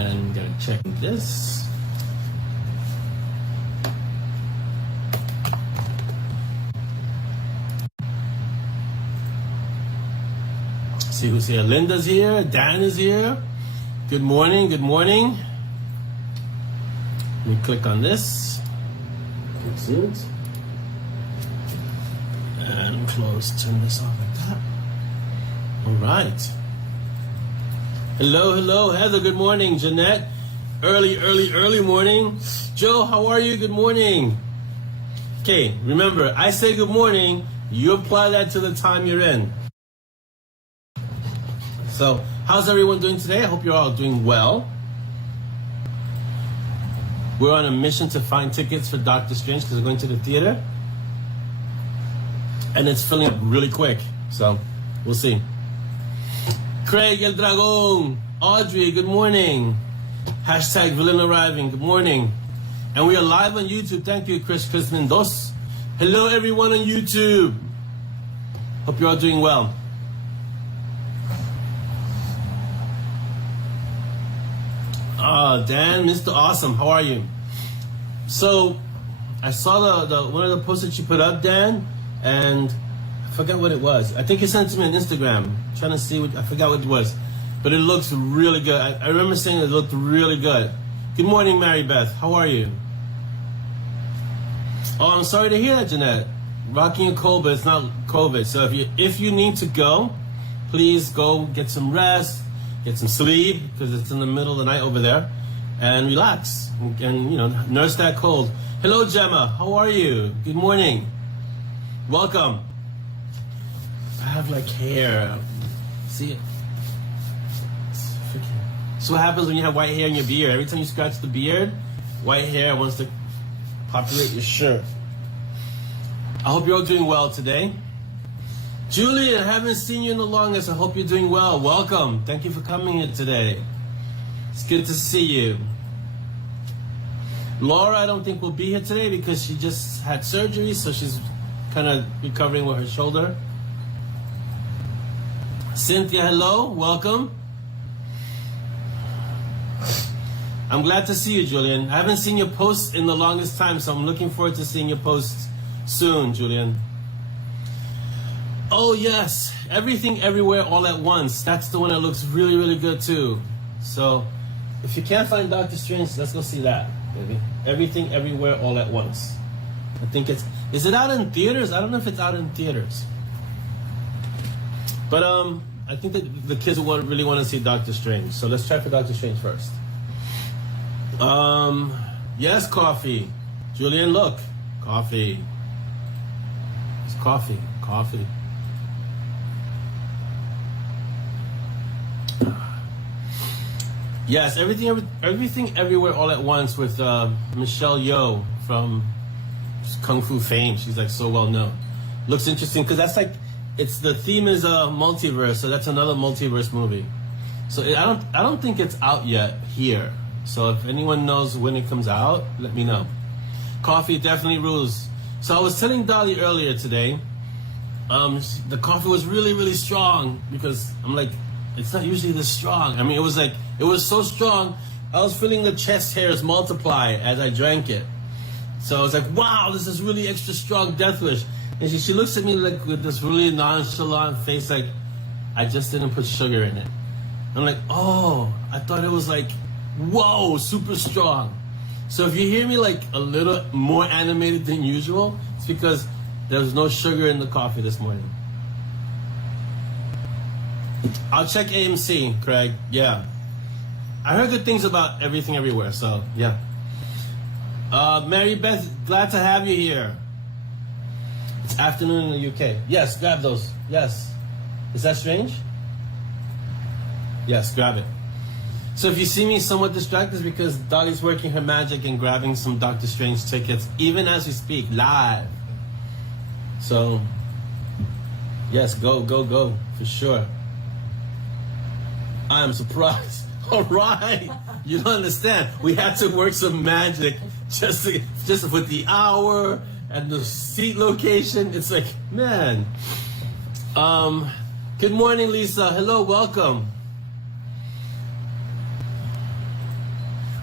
And gonna check this. See who's here. Linda's here. Dan is here. Good morning. Good morning. Let me click on this. Excellent. And close. Turn this off like that. All right. Hello, hello, Heather. Good morning. Jeanette. Early morning. Joe, how are you? Good morning. Okay, remember, I say good morning. You apply that to the time you're in. So, how's everyone doing today? I hope you're all doing well. We're on a mission to find tickets for Doctor Strange because we're going to the theater. And it's filling up really quick. So, we'll see. Craig El Dragon. Audrey, good morning. Hashtag villain arriving. Good morning. And we are live on YouTube. Thank you, Chris Mendoza. Hello, everyone on YouTube. Hope you're all doing well. Dan, Mr. Awesome, how are you? So, I saw the one of the posts that you put up, Dan, and I forgot what it was. I think you sent it to me on Instagram. I'm trying to see what, I forgot what it was. But it looks really good. I remember saying it looked really good. Good morning, Mary Beth. How are you? Oh, I'm sorry to hear that, Jeanette. Rocking a cold, but it's not COVID. So if you need to go, please go get some rest, get some sleep, because it's in the middle of the night over there, and relax, and nurse that cold. Hello, Gemma. How are you? Good morning. Welcome. I have like hair. See it? So what happens when you have white hair in your beard? Every time you scratch the beard, white hair wants to populate your shirt. I hope you're all doing well today. Julian, I haven't seen you in the longest. I hope you're doing well. Welcome. Thank you for coming here today. It's good to see you. Laura, I don't think will be here today because she just had surgery, so she's kind of recovering with her shoulder. Cynthia, hello. Welcome. I'm glad to see you, Julian. I haven't seen your posts in the longest time, so I'm looking forward to seeing your posts soon, Julian. Oh, yes. Everything, Everywhere, All at Once. That's the one that looks really, really good, too. So, if you can't find Doctor Strange, let's go see that, baby. Everything, Everywhere, All at Once. I think it's... Is it out in theaters? I don't know if it's out in theaters. But, I think that the kids really want to see Doctor Strange. So, let's try for Doctor Strange first. Yes, coffee. Julian, look. Coffee. It's coffee. Coffee. Yes, everything, everywhere, all at once with Michelle Yeoh from Kung Fu fame. She's like so well known. Looks interesting because that's like the theme is a multiverse, so that's another multiverse movie. So I don't think it's out yet here. So if anyone knows when it comes out, let me know. Coffee definitely rules. So I was telling Dolly earlier today, the coffee was really, really strong because I'm like, it's not usually this strong. I mean, it was so strong, I was feeling the chest hairs multiply as I drank it. So I was like, wow, this is really extra strong Death Wish. And she looks at me like with this really nonchalant face, like, I just didn't put sugar in it. I'm like, oh, I thought it was like, whoa, super strong. So if you hear me like a little more animated than usual, it's because there's no sugar in the coffee this morning. I'll check AMC, Craig. Yeah. I heard good things about Everything Everywhere, so yeah. Mary Beth, glad to have you here. It's afternoon in the UK. Yes, grab those. Yes. Is that strange? Yes, grab it. So if you see me somewhat distracted, it's because Dolly's working her magic and grabbing some Doctor Strange tickets, even as we speak, live. So, yes, go, for sure. I am surprised. All right. You don't understand. We had to work some magic just with the hour and the seat location. It's like, man. Good morning, Lisa. Hello, welcome.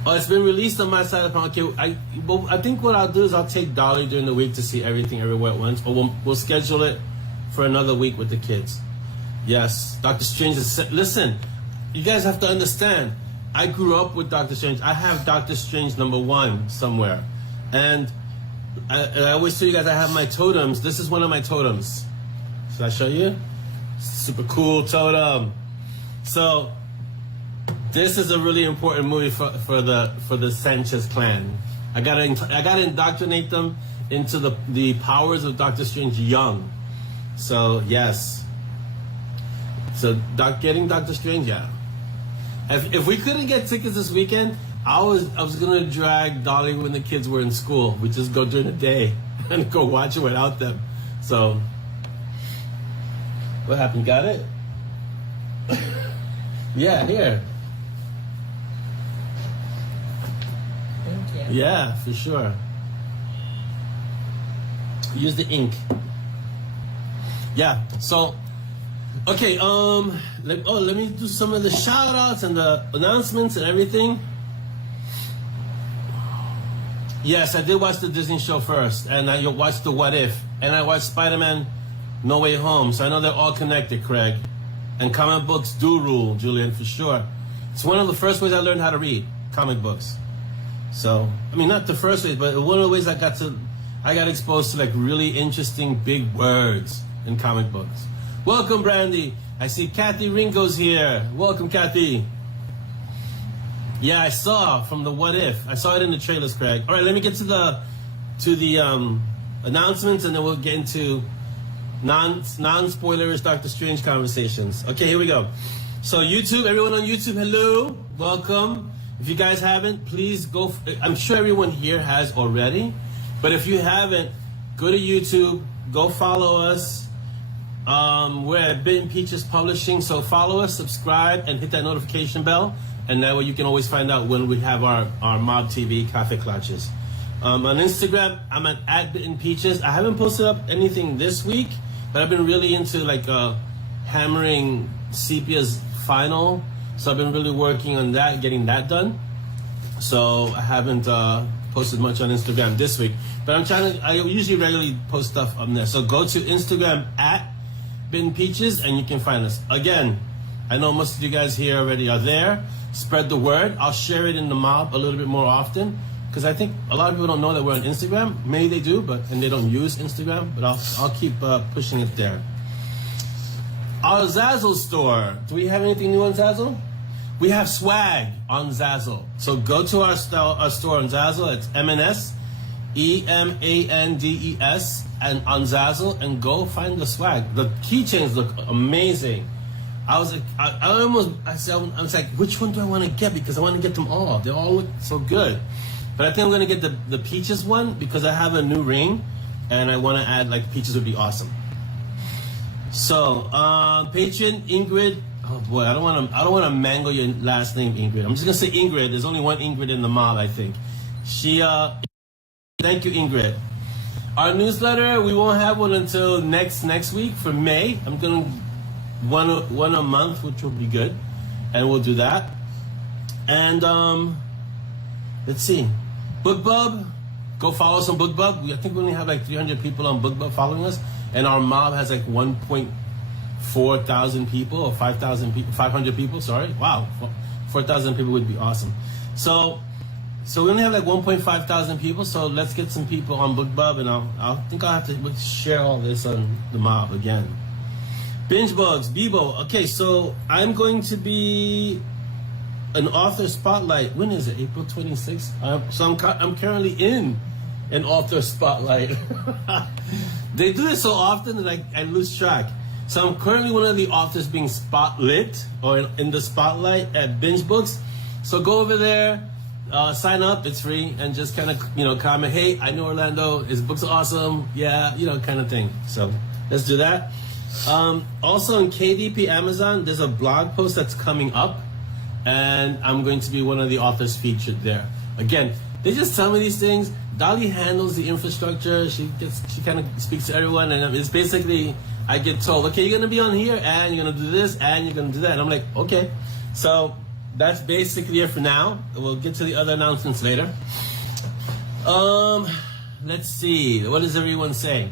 Oh, it's been released on my side of the pond. Okay, I think what I'll do is I'll take Dolly during the week to see everything everywhere at once, or we'll schedule it for another week with the kids. Yes, Doctor Strange is... Listen, you guys have to understand, I grew up with Doctor Strange. I have Doctor Strange #1 somewhere. And I always tell you guys I have my totems. This is one of my totems. Should I show you? Super cool totem. So... this is a really important movie for the Sanchez clan. I gotta indoctrinate them into the powers of Doctor Strange young. So yes. So getting Doctor Strange, yeah. If we couldn't get tickets this weekend, I was gonna drag Dolly when the kids were in school. We just go during the day and go watch it without them. So what happened? Got it? Yeah, here. Yeah, for sure. Use the ink. Yeah, so okay, let me do some of the shout outs and the announcements and everything. Yes, I did watch the Disney show first, and I watched the What If, and I watched Spider-Man No Way Home, so I know they're all connected, Craig. And comic books do rule, Julian, for sure. It's one of the first ways I learned how to read comic books. So, I mean, not the first way, but one of the ways I got exposed to like really interesting big words in comic books. Welcome, Brandy. I see Kathy Ringo's here. Welcome, Kathy. Yeah, I saw from the What If. I saw it in the trailers, Craig. All right, let me get to the announcements, and then we'll get into non-spoilers Doctor Strange conversations. Okay, here we go. So YouTube, everyone on YouTube, hello, welcome. If you guys haven't, please go. I'm sure everyone here has already, but if you haven't, go to YouTube, go follow us. We're at Bitten Peaches Publishing, so follow us, subscribe, and hit that notification bell, and that way you can always find out when we have our Mob TV Cafe Clutches. On Instagram, I'm at Bitten Peaches. I haven't posted up anything this week, but I've been really into like hammering Sepia's final. So I've been really working on that, getting that done. So I haven't posted much on Instagram this week, but I usually regularly post stuff on there. So go to Instagram at Bitten Peaches and you can find us. Again, I know most of you guys here already are there. Spread the word. I'll share it in the mob a little bit more often because I think a lot of people don't know that we're on Instagram. Maybe they do, and they don't use Instagram, but I'll keep pushing it there. Our ZAZZLE store. Do we have anything new on ZAZZLE? We have swag on ZAZZLE. So go to our store on ZAZZLE. It's M&S, EMANDES, and on ZAZZLE, and go find the swag. The keychains look amazing. I was like, which one do I want to get? Because I want to get them all. They all look so good. But I think I'm going to get the Peaches one because I have a new ring, and I want to add, like, Peaches would be awesome. So, Patreon, Ingrid. Oh boy, I don't want to mangle your last name, Ingrid. I'm just gonna say Ingrid. There's only one Ingrid in the mob, I think. Thank you, Ingrid. Our newsletter, we won't have one until next week for May. I'm gonna one a month, which will be good, and we'll do that. And let's see, BookBub. Go follow us on BookBub. I think we only have like 300 people on BookBub following us, and our mob has like 1.4 thousand people or 500 people. Sorry, wow, 4,000 people would be awesome. So we only have like 1.5 thousand people. So let's get some people on BookBub, and I think I'll have to share all this on the mob again. Binge Bugs, Bebo. Okay, so I'm going to be an author spotlight. When is it? April 26th. So I'm currently in an author spotlight. They do this so often that I lose track. So I'm currently one of the authors being spotlit or in the spotlight at Binge Books. So go over there, sign up. It's free, and just kind of comment. Hey, I know Orlando. His books are awesome. Yeah, kind of thing. So let's do that. Also on KDP Amazon, there's a blog post that's coming up, and I'm going to be one of the authors featured there. Again, they just tell me these things. Dolly handles the infrastructure. She kind of speaks to everyone, and it's basically I get told, okay, you're gonna be on here, and you're gonna do this, and you're gonna do that, and I'm like, okay. So that's basically it for now. We'll get to the other announcements later. Let's see. What is everyone saying?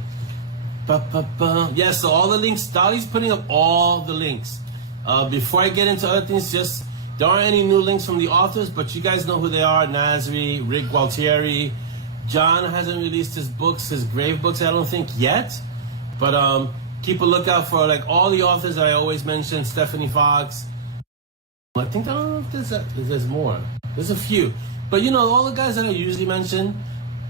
Yeah, so all the links. Dolly's putting up all the links. Before I get into other things, just there aren't any new links from the authors, but you guys know who they are. Nasri, Rick Gualtieri. John hasn't released his books, his Grave books, I don't think yet. But keep a lookout for like all the authors that I always mention. Stephanie Fox. I think, I don't know if there's more. There's a few. But you know, all the guys that I usually mention,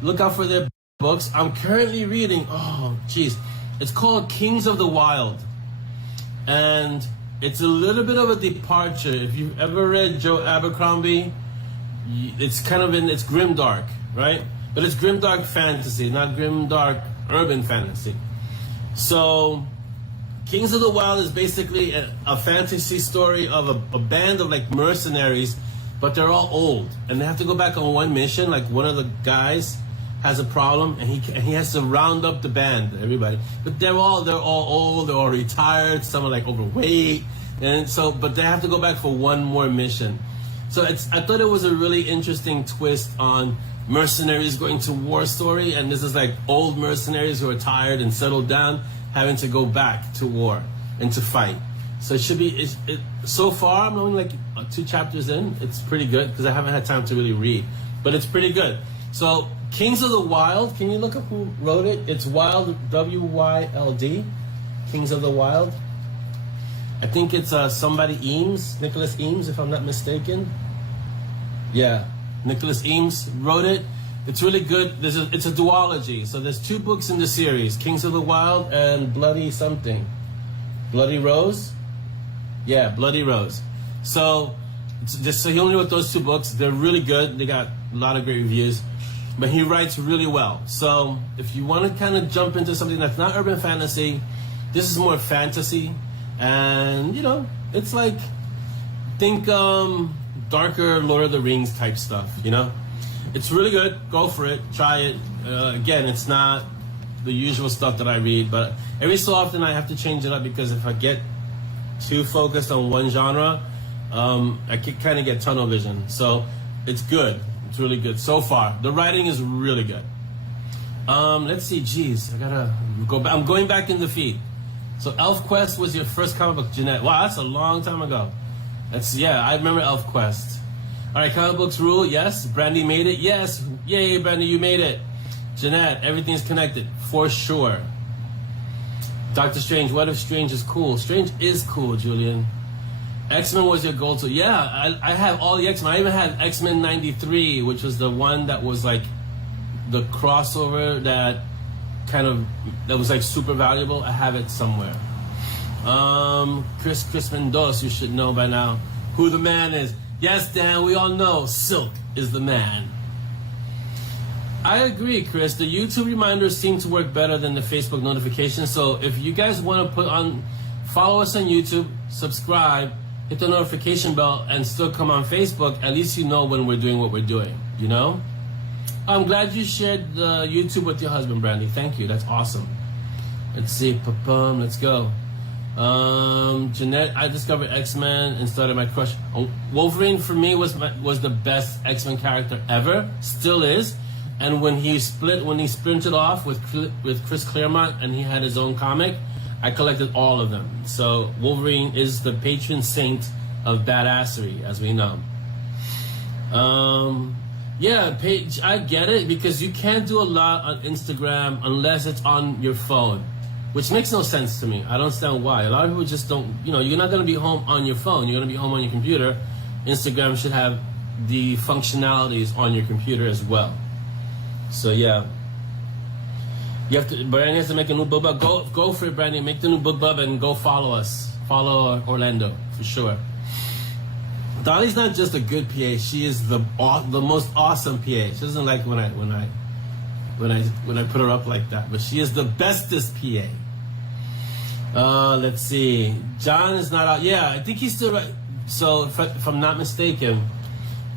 look out for their books. I'm currently reading, oh geez, it's called Kings of the Wild. And it's a little bit of a departure. If you've ever read Joe Abercrombie, it's kind of it's grimdark, right? But it's grimdark fantasy, not grimdark urban fantasy. So Kings of the Wild is basically a fantasy story of a band of like mercenaries, but they're all old and they have to go back on one mission. Like one of the guys has a problem and he has to round up the band, everybody. But they're all old, they're all retired, some are like overweight, and so but they have to go back for one more mission. So I thought it was a really interesting twist on mercenaries going to war story, and this is like old mercenaries who are tired and settled down, having to go back to war and to fight. So it should be, so far I'm only like 2 chapters in. It's pretty good because I haven't had time to really read, but it's pretty good. So Kings of the Wild, can you look up who wrote it? It's Wild, W-Y-L-D, Kings of the Wild. I think it's somebody Eames, Nicholas Eames, if I'm not mistaken. Yeah, Nicholas Eames wrote it. It's really good. It's a duology. So there's 2 books in the series, Kings of the Wild and Bloody something. Bloody Rose? Yeah, Bloody Rose. So he only wrote those 2 books. They're really good. They got a lot of great reviews. But he writes really well. So if you want to kind of jump into something that's not urban fantasy, this is more fantasy. And, you know, it's like, think darker Lord of the Rings type stuff, you know? It's really good. Go for it. Try it. Again, it's not the usual stuff that I read, but every so often I have to change it up because if I get too focused on one genre, I can kind of get tunnel vision. So it's good. It's really good so far. The writing is really good. Let's see. Geez, I gotta go back. I'm going back in the feed. So Elf Quest was your first comic book, Jeanette. Wow, that's a long time ago. Yeah, I remember Elf Quest. All right, comic books rule, yes. Brandy made it, yes. Yay, Brandy, you made it. Jeanette, everything's connected, for sure. Doctor Strange, what if Strange is cool? Strange is cool, Julian. X-Men was your goal too. Yeah, I have all the X-Men. I even had X-Men 93, which was the one that was like the crossover that was like super valuable. I have it somewhere. Chris Mendoza, you should know by now who the man is. Yes, Dan, we all know Silk is the man. I agree, Chris. The YouTube reminders seem to work better than the Facebook notifications. So if you guys want to follow us on YouTube, subscribe, hit the notification bell, and still come on Facebook, at least you know when we're doing what we're doing, you know? I'm glad you shared the YouTube with your husband, Brandy. Thank you. That's awesome. Let's see. Let's go. Jeanette, I discovered X-Men and started my crush. Wolverine for me was the best X-Men character ever, still is. And when he splintered off with Chris Claremont and he had his own comic, I collected all of them. So Wolverine is the patron saint of badassery, as we know. Yeah, Paige, I get it because you can't do a lot on Instagram unless it's on your phone. Which makes no sense to me. I don't understand why. A lot of people just don't, you're not going to be home on your phone. You're going to be home on your computer. Instagram should have the functionalities on your computer as well. So, yeah. Brandy has to make a new book club. Go for it, Brandy. Make the new book club and go follow us. Follow Orlando, for sure. Dolly's not just a good PA. She is the most awesome PA. She doesn't like when I put her up like that. But she is the bestest PA. Let's see. John is not out. Yeah, I think he's still right. So, if I'm not mistaken,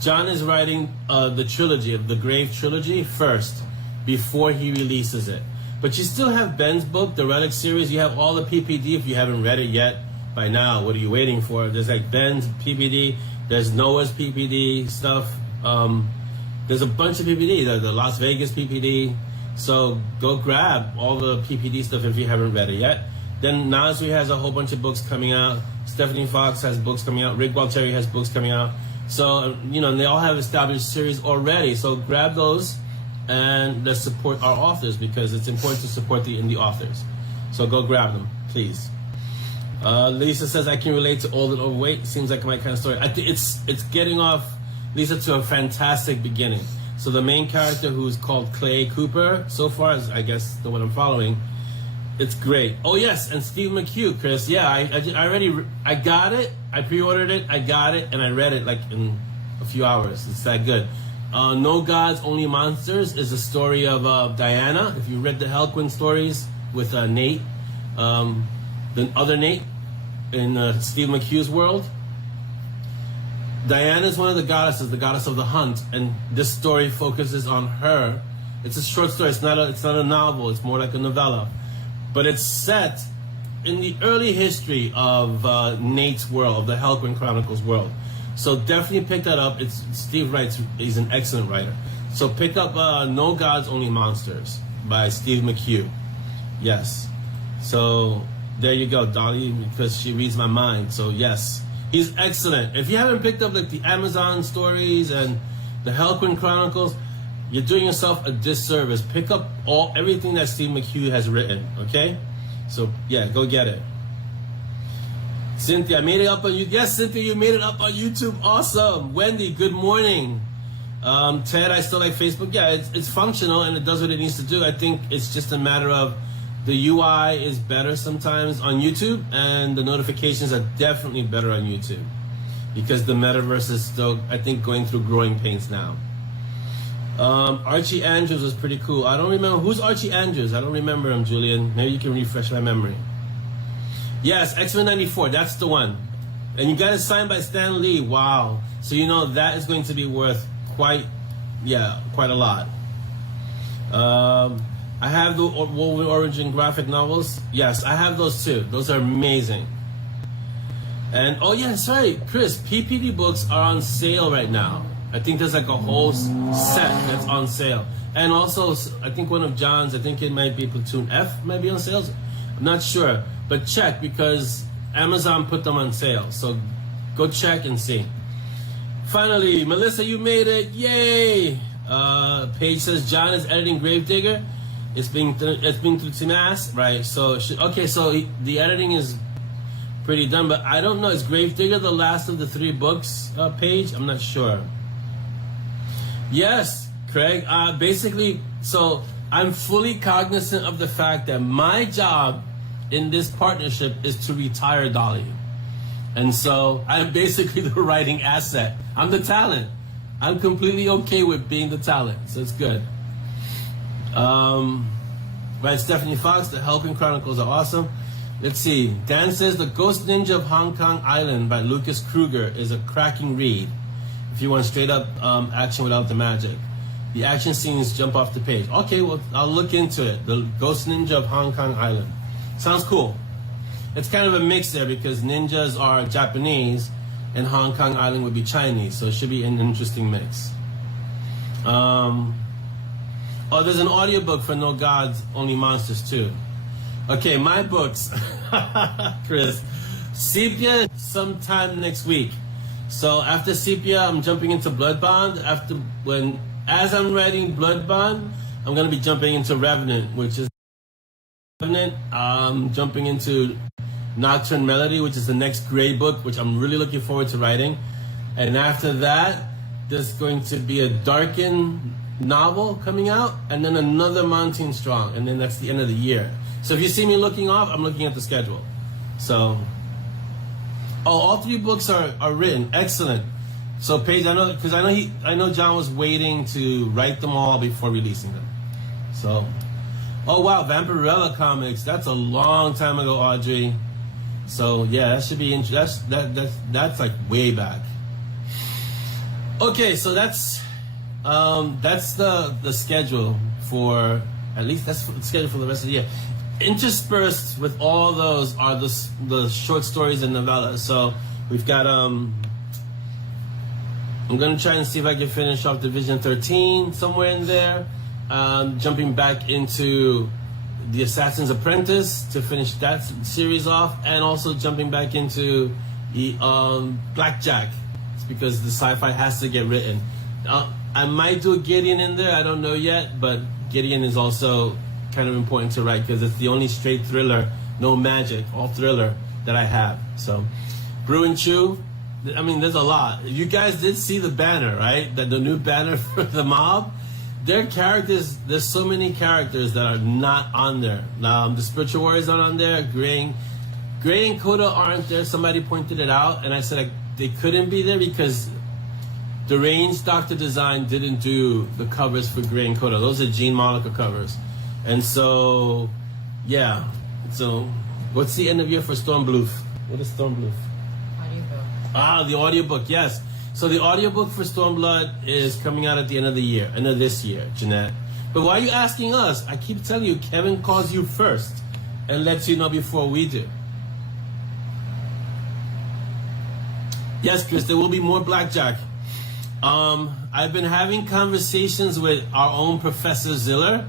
John is writing the trilogy, the Grave trilogy, first, before he releases it. But you still have Ben's book, the Relic series. You have all the PPD if you haven't read it yet. By now, what are you waiting for? There's like Ben's PPD. There's Noah's PPD stuff. There's a bunch of PPD. The Las Vegas PPD. So go grab all the PPD stuff if you haven't read it yet. Then Nasri has a whole bunch of books coming out. Stephanie Fox has books coming out. Rick Gualtieri has books coming out. So, you know, and they all have established series already. So grab those and let's support our authors, because it's important to support the indie authors. So go grab them, please. Lisa says, I can relate to old and overweight. Seems like my kind of story. I think it's getting off, Lisa, to a fantastic beginning. So the main character, who's called Clay Cooper, so far is, I guess, the one I'm following. It's great. Oh yes, and Steve McHugh, Chris. Yeah, I got it. I pre-ordered it. I got it, and I read it like in a few hours. It's that good. No Gods, Only Monsters is a story of Diana. If you read the Helquin stories with Nate, the other Nate in Steve McHugh's world, Diana is one of the goddesses, the goddess of the hunt, and this story focuses on her. It's a short story. It's not a novel. It's more like a novella, but it's set in the early history of Nate's world, the Helquin Chronicles world. So definitely pick that up. It's Steve writes. He's an excellent writer. So pick up No Gods, Only Monsters by Steve McHugh. Yes. So there you go, Dolly, because she reads my mind. So yes, he's excellent. If you haven't picked up like the Amazon stories and the Helquin Chronicles, you're doing yourself a disservice. Pick up everything that Steve McHugh has written, okay? So yeah, go get it. Cynthia, I made it up on YouTube. Yes, Cynthia, you made it up on YouTube. Awesome. Wendy, good morning. Ted, I still like Facebook. Yeah, it's functional and it does what it needs to do. I think it's just a matter of the UI is better sometimes on YouTube, and the notifications are definitely better on YouTube because the metaverse is still, I think, going through growing pains now. Archie Andrews was pretty cool. I don't remember. Who's Archie Andrews? I don't remember him, Julian. Maybe you can refresh my memory. Yes, X-Men 94. That's the one. And you got it signed by Stan Lee. Wow. So you know that is going to be worth quite a lot. I have the Wolverine Origin graphic novels. Yes, I have those too. Those are amazing. And oh yeah, that's right, Chris. PPD books are on sale right now. I think there's like a whole set that's on sale. And also, I think one of John's, I think it might be Platoon F, might be on sale. I'm not sure, but check because Amazon put them on sale. So go check and see. Finally, Melissa, you made it! Yay! Paige says John is editing Gravedigger. It's being through Timas, right? So okay, so the editing is pretty done, but I don't know. Is Gravedigger the last of the 3 books, Paige? I'm not sure. Yes, Craig. Basically, so I'm fully cognizant of the fact that my job in this partnership is to retire Dolly. And so I'm basically the writing asset. I'm the talent. I'm completely okay with being the talent, so it's good. Right, Stephanie Fox, the Helquin Chronicles are awesome. Let's see. Dan says The Ghost Ninja of Hong Kong Island by Lucas Kruger is a cracking read. If you want straight up action without the magic. The action scenes jump off the page. Okay, well, I'll look into it. The Ghost Ninja of Hong Kong Island. Sounds cool. It's kind of a mix there because ninjas are Japanese and Hong Kong Island would be Chinese. So it should be an interesting mix. Oh, there's an audiobook for No Gods, Only Monsters too. Okay, my books. Chris. Sepia sometime next week. So after Sepia, I'm jumping into Bloodbond. As I'm writing Bloodbond, I'm going to be jumping into Revenant, which is Revenant. I'm jumping into Nocturne Melody, which is the next Grey book, which I'm really looking forward to writing. And after that, there's going to be a Darken novel coming out, and then another Mountain Strong, and then that's the end of the year. So if you see me looking off, I'm looking at the schedule. So, all 3 books are written. Excellent. So Paige, I know John was waiting to write them all before releasing them. So, oh wow, Vampirella comics. That's a long time ago, Audrey. So yeah, that should be interesting. That's like way back. Okay, so that's the schedule for, at least that's the schedule for the rest of the year. Interspersed with all those are the short stories and novellas. So we've got I'm gonna try and see if I can finish off Division 13 somewhere in there. Jumping back into The Assassin's Apprentice to finish that series off, and also jumping back into the Blackjack. It's because the sci-fi has to get written. I might do a Gideon in there, I don't know yet, but Gideon is also kind of important to write because it's the only straight thriller, no magic, all thriller that I have. So, Brew and Chew, I mean, there's a lot. You guys did see the banner, right? The new banner for the mob. Their characters, there's so many characters that are not on there. The Spiritual Warriors aren't on there. Gray and Coda aren't there. Somebody pointed it out, and I said they couldn't be there because Deranged Doctor Design didn't do the covers for Gray and Coda. Those are Gene Mollica covers. And so, yeah. So, what's the end of year for Stormbluff? What is Stormbluff? The audiobook, yes. So the audiobook for Stormblood is coming out at the end of the year, end of this year, Jeanette. But why are you asking us? I keep telling you, Kevin calls you first and lets you know before we do. Yes, Chris, there will be more Blackjack. I've been having conversations with our own Professor Ziller,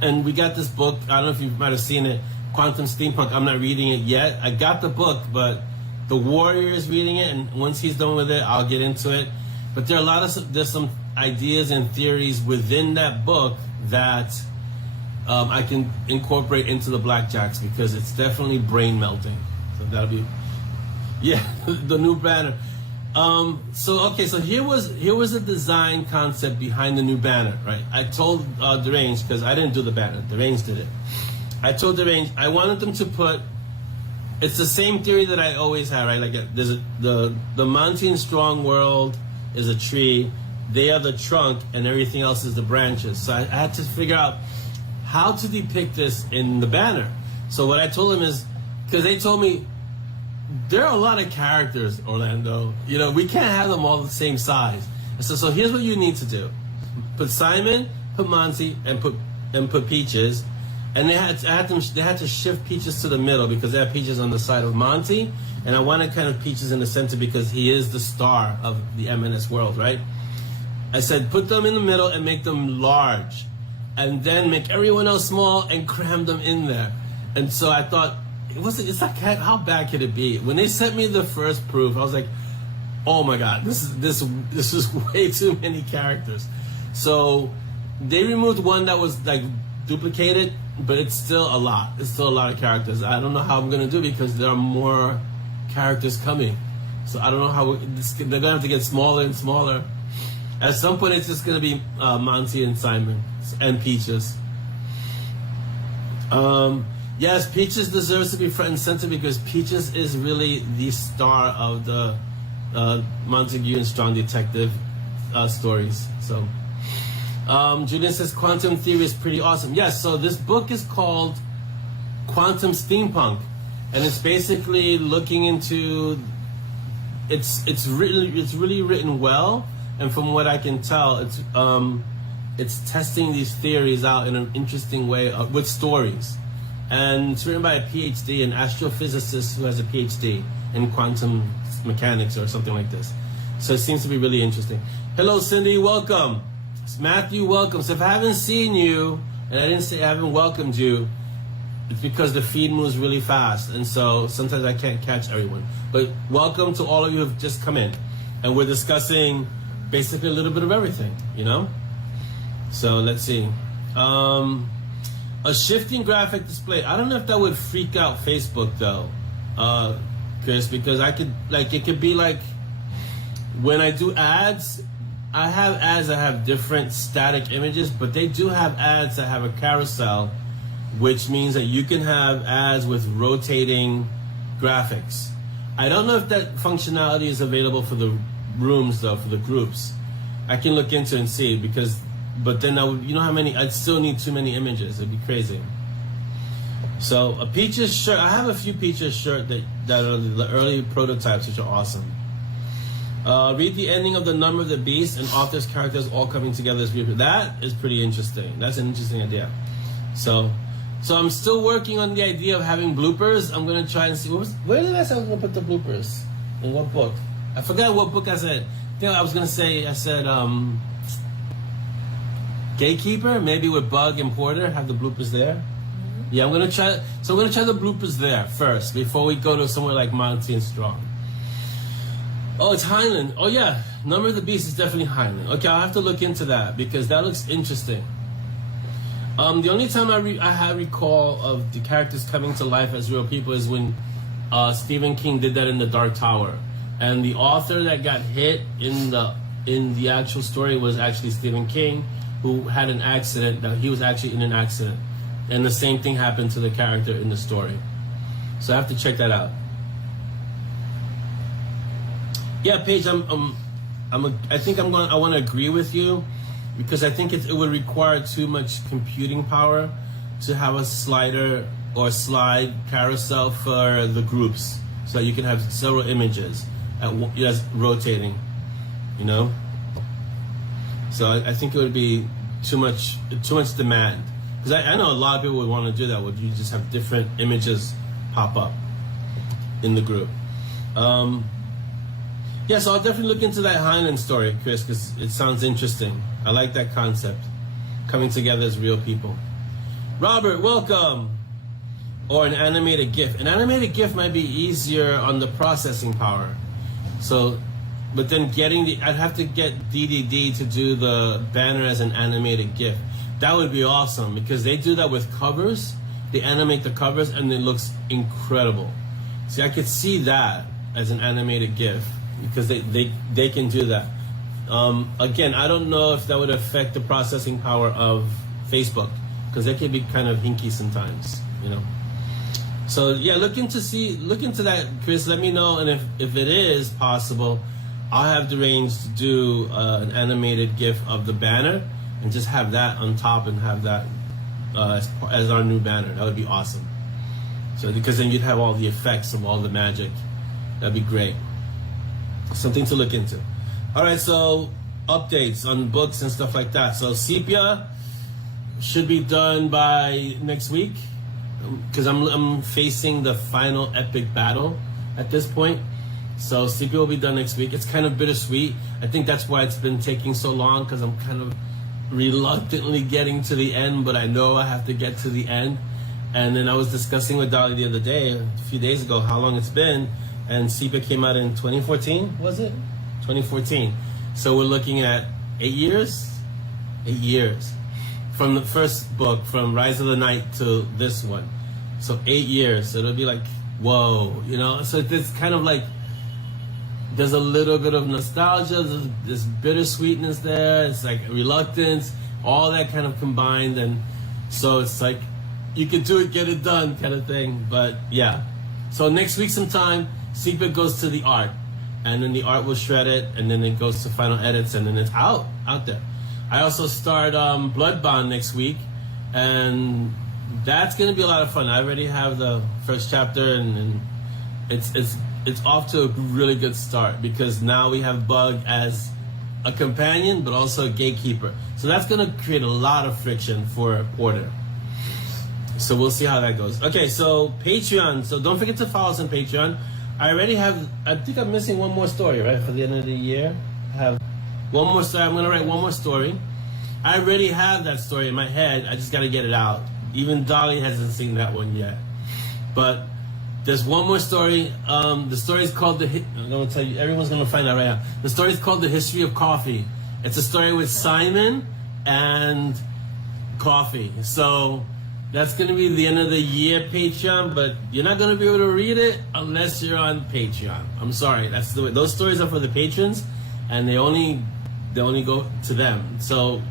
and we got this book. I don't know if you might have seen it, Quantum Steampunk. I'm not reading it yet. I got the book, but the Warrior is reading it, and once he's done with it, I'll get into it. But there are there's some ideas and theories within that book that I can incorporate into the Blackjacks because it's definitely brain melting. So that'll be, yeah, the new banner. So here was the design concept behind the new banner, right? I told Deranged, because I didn't do the banner, Deranged did it. I told Deranged I wanted them to put. It's the same theory that I always have, right? Like there's the Monty and Strong world is a tree, they are the trunk, and everything else is the branches. So I had to figure out how to depict this in the banner. So what I told them is, because they told me there are a lot of characters, Orlando. You know, we can't have them all the same size. So here's what you need to do: put Simon, put Monty, and put Peaches. And they had to shift Peaches to the middle because they have Peaches on the side of Monty, and I wanted kind of Peaches in the center because he is the star of the M&S World, right? I said put them in the middle and make them large, and then make everyone else small and cram them in there. And so I thought it's like, how bad could it be? When they sent me the first proof, I was like, oh my god, this is way too many characters. So they removed one that was like duplicated, but it's still a lot. It's still a lot of characters. I don't know how I'm gonna do because there are more characters coming. So I don't know how they're gonna have to get smaller and smaller. At some point, it's just gonna be Monty and Simon and Peaches. Yes, Peaches deserves to be front and center because Peaches is really the star of the Montague and Strong Detective stories. So. Julian says Quantum Theory is pretty awesome. Yes, so this book is called Quantum Steampunk, and it's basically looking into it's really written well, and from what I can tell, it's testing these theories out in an interesting way with stories, and it's written by a PhD, an astrophysicist who has a PhD in quantum mechanics or something like this. So it seems to be really interesting. Hello, Cindy, welcome. Matthew, welcome. So if I haven't seen you, and I didn't say I haven't welcomed you, it's because the feed moves really fast, and so sometimes I can't catch everyone. But welcome to all of you who have just come in, and we're discussing basically a little bit of everything, you know? So let's see. A shifting graphic display. I don't know if that would freak out Facebook though, Chris, because I could, like, it could be like when I do ads, I have ads that have different static images, but they do have ads that have a carousel, which means that you can have ads with rotating graphics. I don't know if that functionality is available for the rooms though, for the groups. I can look into it and see but then you know how many, I'd still need too many images. It'd be crazy. So a Peaches shirt, I have a few Peaches shirt that are the early prototypes, which are awesome. Read the ending of The Number of the Beast and author's characters all coming together as beautiful. That is pretty interesting. That's an interesting idea. So I'm still working on the idea of having bloopers. I'm going to try and see. Where did I say I was going to put the bloopers? In what book? I forgot what book I said. You know, I was gonna say, I said, Gatekeeper, maybe with Bug and Porter, have the bloopers there. Yeah, I'm gonna try. So I'm gonna try the bloopers there first before we go to somewhere like Monty and Strong. Oh, it's Highland. Oh yeah, Number of the Beast is definitely Highland. Okay, I'll have to look into that because that looks interesting. The only time I recall of the characters coming to life as real people is when Stephen King did that in The Dark Tower, and the author that got hit in the actual story was actually Stephen King, who had an accident. That he was actually in an accident. And the same thing happened to the character in the story. So I have to check that out. Yeah, Paige, I want to agree with you because I think it would require too much computing power to have a slider or slide carousel for the groups, so you can have several images that's rotating, you know. So I think it would be too much demand. Because I know a lot of people would want to do that, where you just have different images pop up in the group. Yeah, so I'll definitely look into that Heinlein story, Chris, because it sounds interesting. I like that concept, coming together as real people. Robert, welcome. Or an animated GIF. An animated GIF might be easier on the processing power. So, but then I'd have to get DDD to do the banner as an animated GIF. That would be awesome because they do that with covers. They animate the covers and it looks incredible. See, I could see that as an animated GIF because they can do that. Again, I don't know if that would affect the processing power of Facebook because they can be kind of hinky sometimes, you know. So yeah, look into that, Chris. Let me know, and if it is possible, I'll have the range to do an animated GIF of the banner. And just have that on top and have that as our new banner. That would be awesome. So because then you'd have all the effects of all the magic. That'd be great. Something to look into. All right, so updates on books and stuff like that. So Sepia should be done by next week because I'm facing the final epic battle at this point. So Sepia will be done next week. It's kind of bittersweet. I think that's why it's been taking so long because I'm kind of reluctantly getting to the end, but I know I have to get to the end. And then I was discussing with Dolly the other day, a few days ago, how long it's been, and Sepia came out in 2014, was it? 2014. So we're looking at 8 years? 8 years. From the first book, from Rise of the Night to this one. So 8 years. So it'll be like, whoa, you know? So it's kind of like, there's a little bit of nostalgia, there's bittersweetness there, it's like reluctance, all that kind of combined, and so it's like, you can do it, get it done kind of thing, but yeah. So next week sometime, Sepia goes to the art, and then the art will shred it, and then it goes to final edits, and then it's out there. I also start Blood Bond next week, and that's going to be a lot of fun. I already have the first chapter, and it's off to a really good start because now we have Bug as a companion, but also a gatekeeper. So that's going to create a lot of friction for Porter. So we'll see how that goes. Okay, so Patreon. So don't forget to follow us on Patreon. I think I'm missing one more story, right, for the end of the year. I have one more story. I'm going to write one more story. I already have that story in my head. I just got to get it out. Even Dolly hasn't seen that one yet. But there's one more story. The story is called I'm going to tell you, everyone's going to find out right now. The story is called The History of Coffee. It's a story with Simon and coffee. So that's going to be the end of the year Patreon, but you're not going to be able to read it unless you're on Patreon. I'm sorry. That's the way. Those stories are for the patrons, and they only go to them. So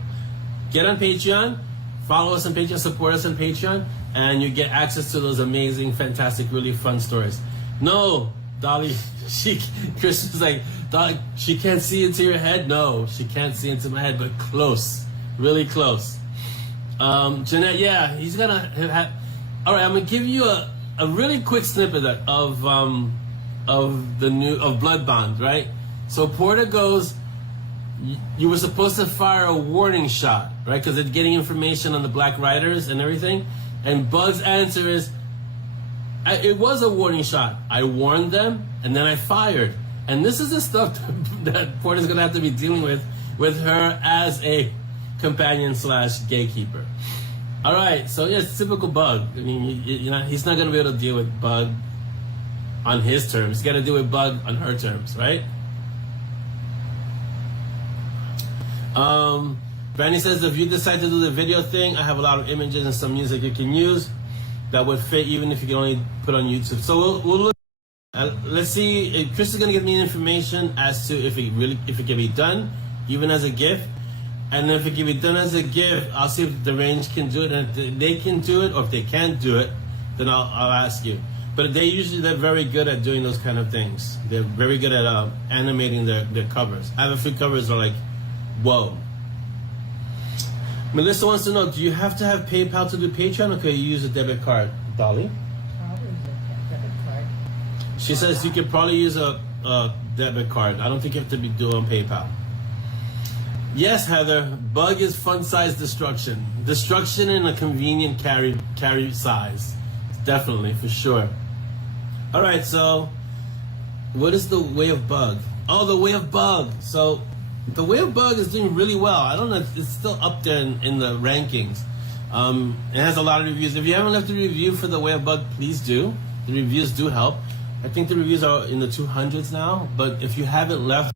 get on Patreon, follow us on Patreon, support us on Patreon, and you get access to those amazing, fantastic, really fun stories. No, Dolly, Chris is like, Dolly, she can't see into your head. No, she can't see into my head, but close, really close. Jeanette, yeah, he's gonna have. All right, I'm gonna give you a really quick snippet of Blood Bond, right? So Porter goes, you were supposed to fire a warning shot, right? Because they're getting information on the Black Riders and everything. And Bug's answer is, it was a warning shot. I warned them, and then I fired. And this is the stuff that Porter's gonna have to be dealing with her as a companion / gatekeeper. All right, so yeah, it's typical Bug. I mean, you know, he's not gonna be able to deal with Bug on his terms. He's gotta deal with Bug on her terms, right? Brandy says, if you decide to do the video thing, I have a lot of images and some music you can use that would fit even if you can only put on YouTube. So we'll look. Let's see. Chris is gonna give me information as to if it can be done, even as a GIF, and if it can be done as a GIF, I'll see if the range can do it, and if they can do it, or if they can't do it, then I'll ask you. But they're very good at doing those kind of things. They're very good at animating their covers. I have a few covers that are like, whoa. Melissa wants to know, do you have to have PayPal to do Patreon, or can you use a debit card, Dolly? Probably a debit card. She says you could probably use a debit card. I don't think you have to be doing PayPal. Yes, Heather, Bug is fun-size destruction. Destruction in a convenient carry size. Definitely, for sure. All right, so what is the Way of Bug? Oh, the Way of Bug. So the Way of Bug is doing really well. I don't know, it's still up there in the rankings. It has a lot of reviews. If you haven't left a review for the Way of Bug, please do. The reviews do help. I think the reviews are in the 200s now, but if you haven't left,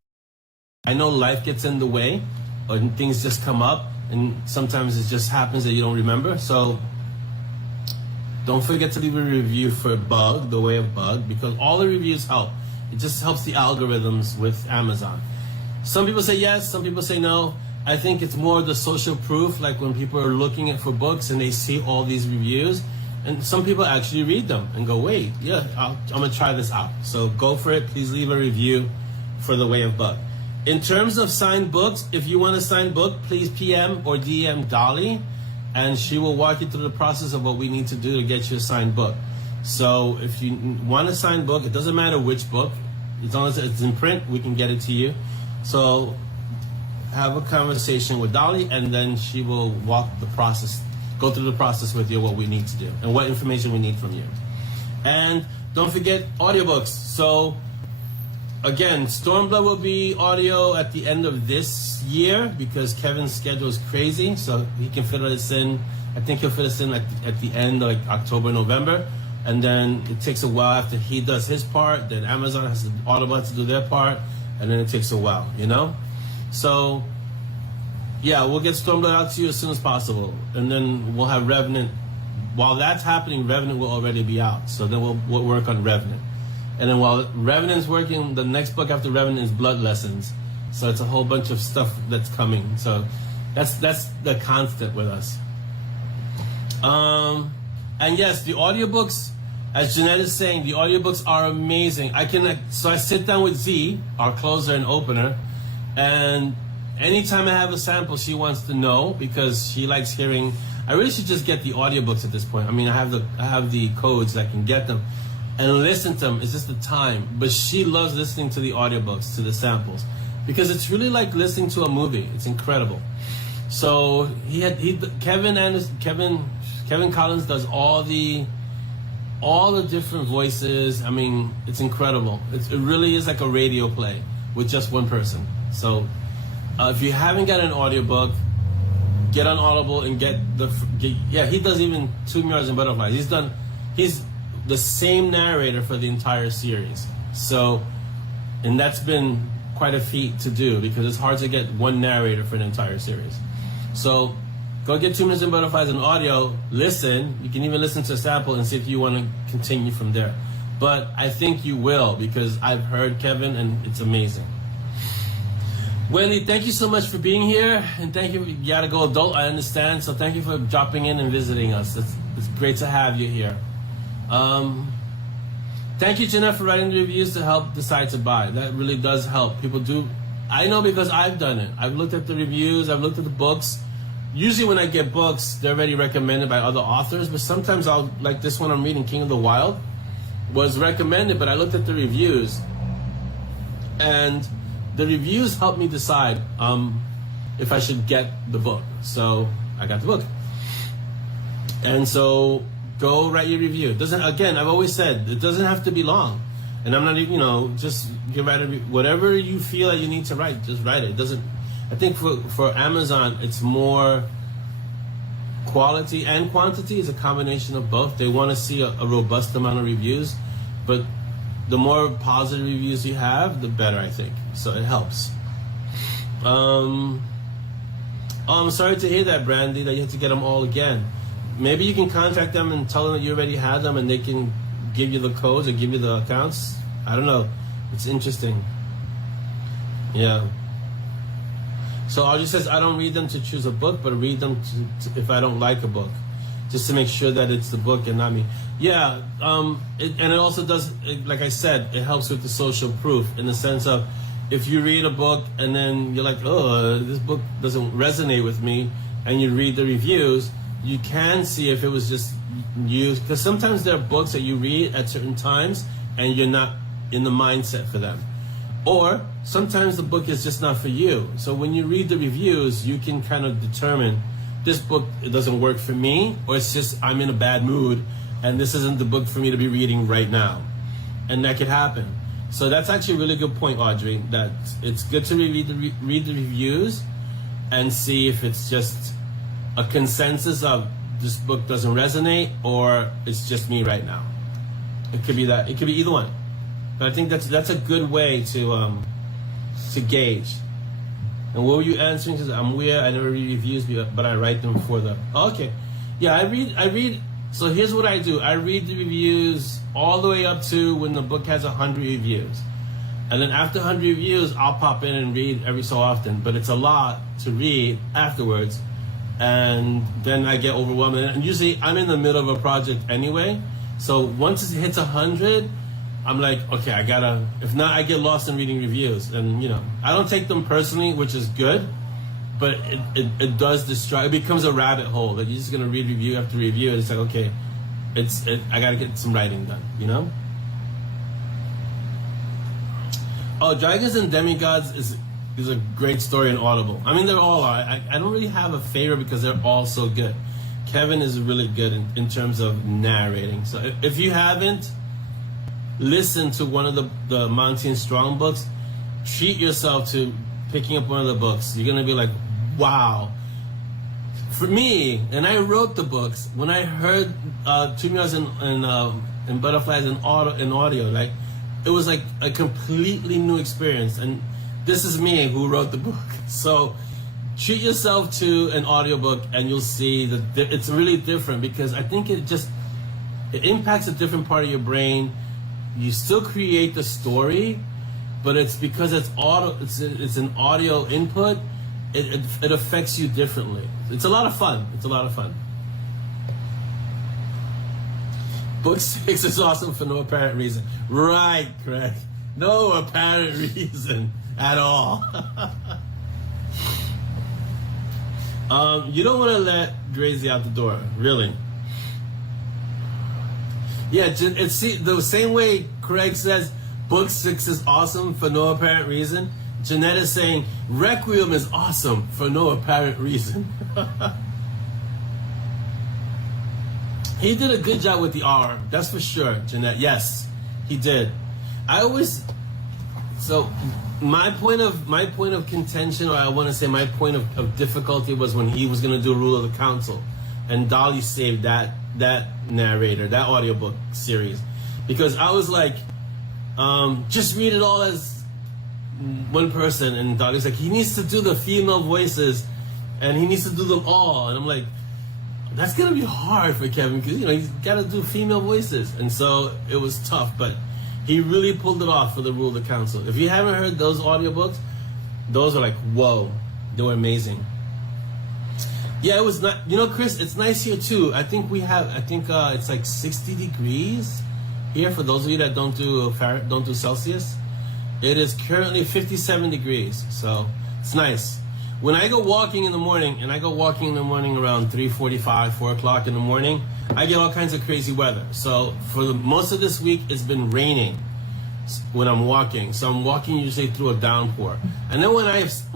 I know life gets in the way, or things just come up, and sometimes it just happens that you don't remember. So don't forget to leave a review for Bug, the Way of Bug, because all the reviews help. It just helps the algorithms with Amazon. Some people say yes, some people say no. I think it's more the social proof, like when people are looking for books and they see all these reviews, and some people actually read them and go, wait, yeah, I'm gonna try this out. So go for it. Please leave a review for the Way of Bug. In terms of signed books, if you want a signed book, please PM or DM Dolly, and she will walk you through the process of what we need to do to get you a signed book. So if you want a signed book, it doesn't matter which book, as long as it's in print, we can get it to you. So have a conversation with Dolly, and then she will walk the process, go through the process with you, what we need to do and what information we need from you. And don't forget audiobooks. So again, Stormblood will be audio at the end of this year because Kevin's schedule is crazy, so he can fit us in. I think he'll fit us in at the end, like October, November, and then it takes a while after he does his part. Then Amazon has to, Audible has to do their part, and then it takes a while, you know. So yeah, we'll get Stormblood out to you as soon as possible, and then we'll have Revenant. While that's happening, Revenant will already be out, so then we'll work on Revenant. And then while Revenant's working, the next book after Revenant is Blood Lessons. So it's a whole bunch of stuff that's coming. So that's the constant with us. And yes, the audiobooks, as Jeanette is saying, the audiobooks are amazing. So I sit down with Z, our closer and opener, and anytime I have a sample, she wants to know because she likes hearing. I really should just get the audiobooks at this point. I mean, I have the codes that can get them and listen to them. It's just the time. But she loves listening to the audiobooks, to the samples, because it's really like listening to a movie. It's incredible. So Kevin Collins does all the different voices. I mean, it's incredible. It really is like a radio play with just one person. So if you haven't got an audiobook, get on Audible and he does even Two Mirrors and Butterflies. He's the same narrator for the entire series. So, and that's been quite a feat to do because it's hard to get one narrator for an entire series. So go get Two Mirrors and Butterflies in audio, listen. You can even listen to a sample and see if you want to continue from there. But I think you will because I've heard Kevin and it's amazing. Wendy, thank you so much for being here, and thank you. You gotta go adult, I understand. So thank you for dropping in and visiting us. It's great to have you here. Thank you, Jeanette, for writing the reviews to help decide to buy. That really does help. People do. I know because I've done it. I've looked at the reviews. I've looked at the books. Usually when I get books, they're already recommended by other authors, but sometimes like this one I'm reading, King of the Wild, was recommended, but I looked at the reviews, and the reviews helped me decide if I should get the book. So I got the book. And so go write your review. I've always said, it doesn't have to be long. And I'm not even, just get right. Whatever you feel that you need to write, just write it. It doesn't. I think for Amazon, it's more quality and quantity. It's a combination of both. They want to see a robust amount of reviews, but the more positive reviews you have, the better, I think. So it helps. I'm sorry to hear that, Brandy, that you have to get them all again. Maybe you can contact them and tell them that you already had them and they can give you the codes or give you the accounts. I don't know. It's interesting. Yeah. So Audrey says, I don't read them to choose a book, but read them to if I don't like a book, just to make sure that it's the book and not me. Yeah, and it also does, like I said, it helps with the social proof in the sense of if you read a book and then you're like, oh, this book doesn't resonate with me, and you read the reviews, you can see if it was just you, because sometimes there are books that you read at certain times and you're not in the mindset for them. Or sometimes the book is just not for you. So when you read the reviews, you can kind of determine this book, it doesn't work for me, or it's just I'm in a bad mood and this isn't the book for me to be reading right now. And that could happen. So that's actually a really good point, Audrey, that it's good to read the reviews and see if it's just a consensus of this book doesn't resonate or it's just me right now. It could be that. It could be either one. But I think that's a good way to gauge. And what were you answering? Because I'm weird. I never read reviews, but I write them for the. Oh, okay. Yeah, I read. So here's what I do. I read the reviews all the way up to when the book has 100 reviews. And then after 100 reviews, I'll pop in and read every so often. But it's a lot to read afterwards. And then I get overwhelmed. And usually I'm in the middle of a project anyway. So once it hits 100, I'm like, okay, I gotta, if not, I get lost in reading reviews. And, I don't take them personally, which is good. But it does distract. It becomes a rabbit hole that you're just gonna read review after review, and it's like, okay, I gotta get some writing done, Oh, Dragons and Demigods is a great story in Audible. I mean, they're all. I don't really have a favorite because they're all so good. Kevin is really good in terms of narrating. So if you haven't listened to one of the Monty and Strong books, treat yourself to picking up one of the books. You're gonna be like, wow. For me, and I wrote the books, when I heard Two Meows and Butterflies in audio, like it was like a completely new experience. And this is me who wrote the book. So treat yourself to an audiobook and you'll see that it's really different, because I think it impacts a different part of your brain. You still create the story, but it's because it's an audio input. It affects you differently. It's a lot of fun. Book 6 is awesome for no apparent reason. Right, Craig. No apparent reason at all. You don't want to let Gracie out the door, really. Yeah, it's the same way Craig says Book 6 is awesome for no apparent reason. Jeanette is saying Requiem is awesome for no apparent reason. He did a good job with the R, that's for sure, Jeanette. Yes, he did. So my point of contention, or I want to say my point of difficulty, was when he was going to do Rule of the Council, and Dolly saved that narrator, that audiobook series, because I was like, just read it all as one person, and Dolly's like, he needs to do the female voices and he needs to do them all, and I'm like, that's gonna be hard for Kevin, because he's got to do female voices, and so it was tough, but he really pulled it off for the Rule of the Council. If you haven't heard those audiobooks, those are like, whoa, they were amazing. Yeah, it was not, Chris, it's nice here too. I think it's like 60 degrees here for those of you that don't do Celsius. It is currently 57 degrees, so it's nice. When I go walking in the morning, around 3:45, 4 o'clock in the morning, I get all kinds of crazy weather. So for most of this week, it's been raining when I'm walking. So I'm walking usually through a downpour. And then when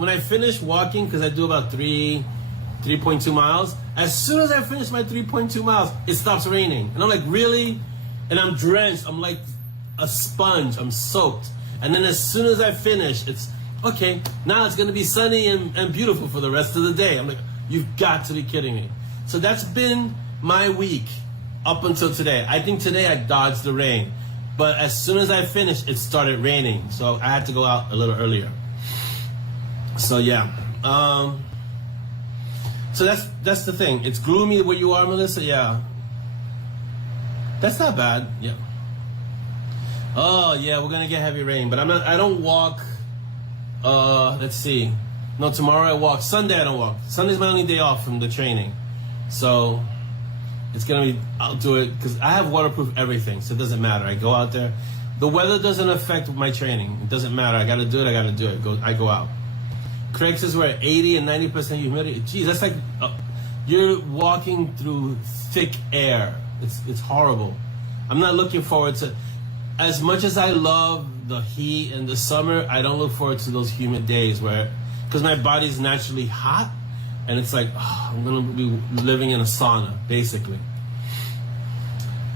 I finish walking, because I do about 3.2 miles, as soon as I finish my 3.2 miles, it stops raining. And I'm like, really? And I'm drenched. I'm like a sponge. I'm soaked. And then as soon as I finish, it's okay. Now it's gonna be sunny and beautiful for the rest of the day. I'm like, you've got to be kidding me. So that's been my week up until today. I think today I dodged the rain, but as soon as I finished, it started raining. So I had to go out a little earlier. So yeah. So that's the thing. It's gloomy where you are, Melissa. Yeah. That's not bad. Yeah. Oh yeah, we're gonna get heavy rain, but I don't walk. Let's see. No, tomorrow I walk. Sunday I don't walk. Sunday's my only day off from the training, so it's gonna be. I'll do it because I have waterproof everything, so it doesn't matter. I go out there. The weather doesn't affect my training. It doesn't matter. I gotta do it. I gotta do it. I go out. Craig says we're at 80 and 90% humidity. Geez, that's like you're walking through thick air. It's horrible. I'm not looking forward to. As much as I love the heat and the summer, I don't look forward to those humid days where, because my body's naturally hot, and it's like, oh, I'm gonna be living in a sauna, basically.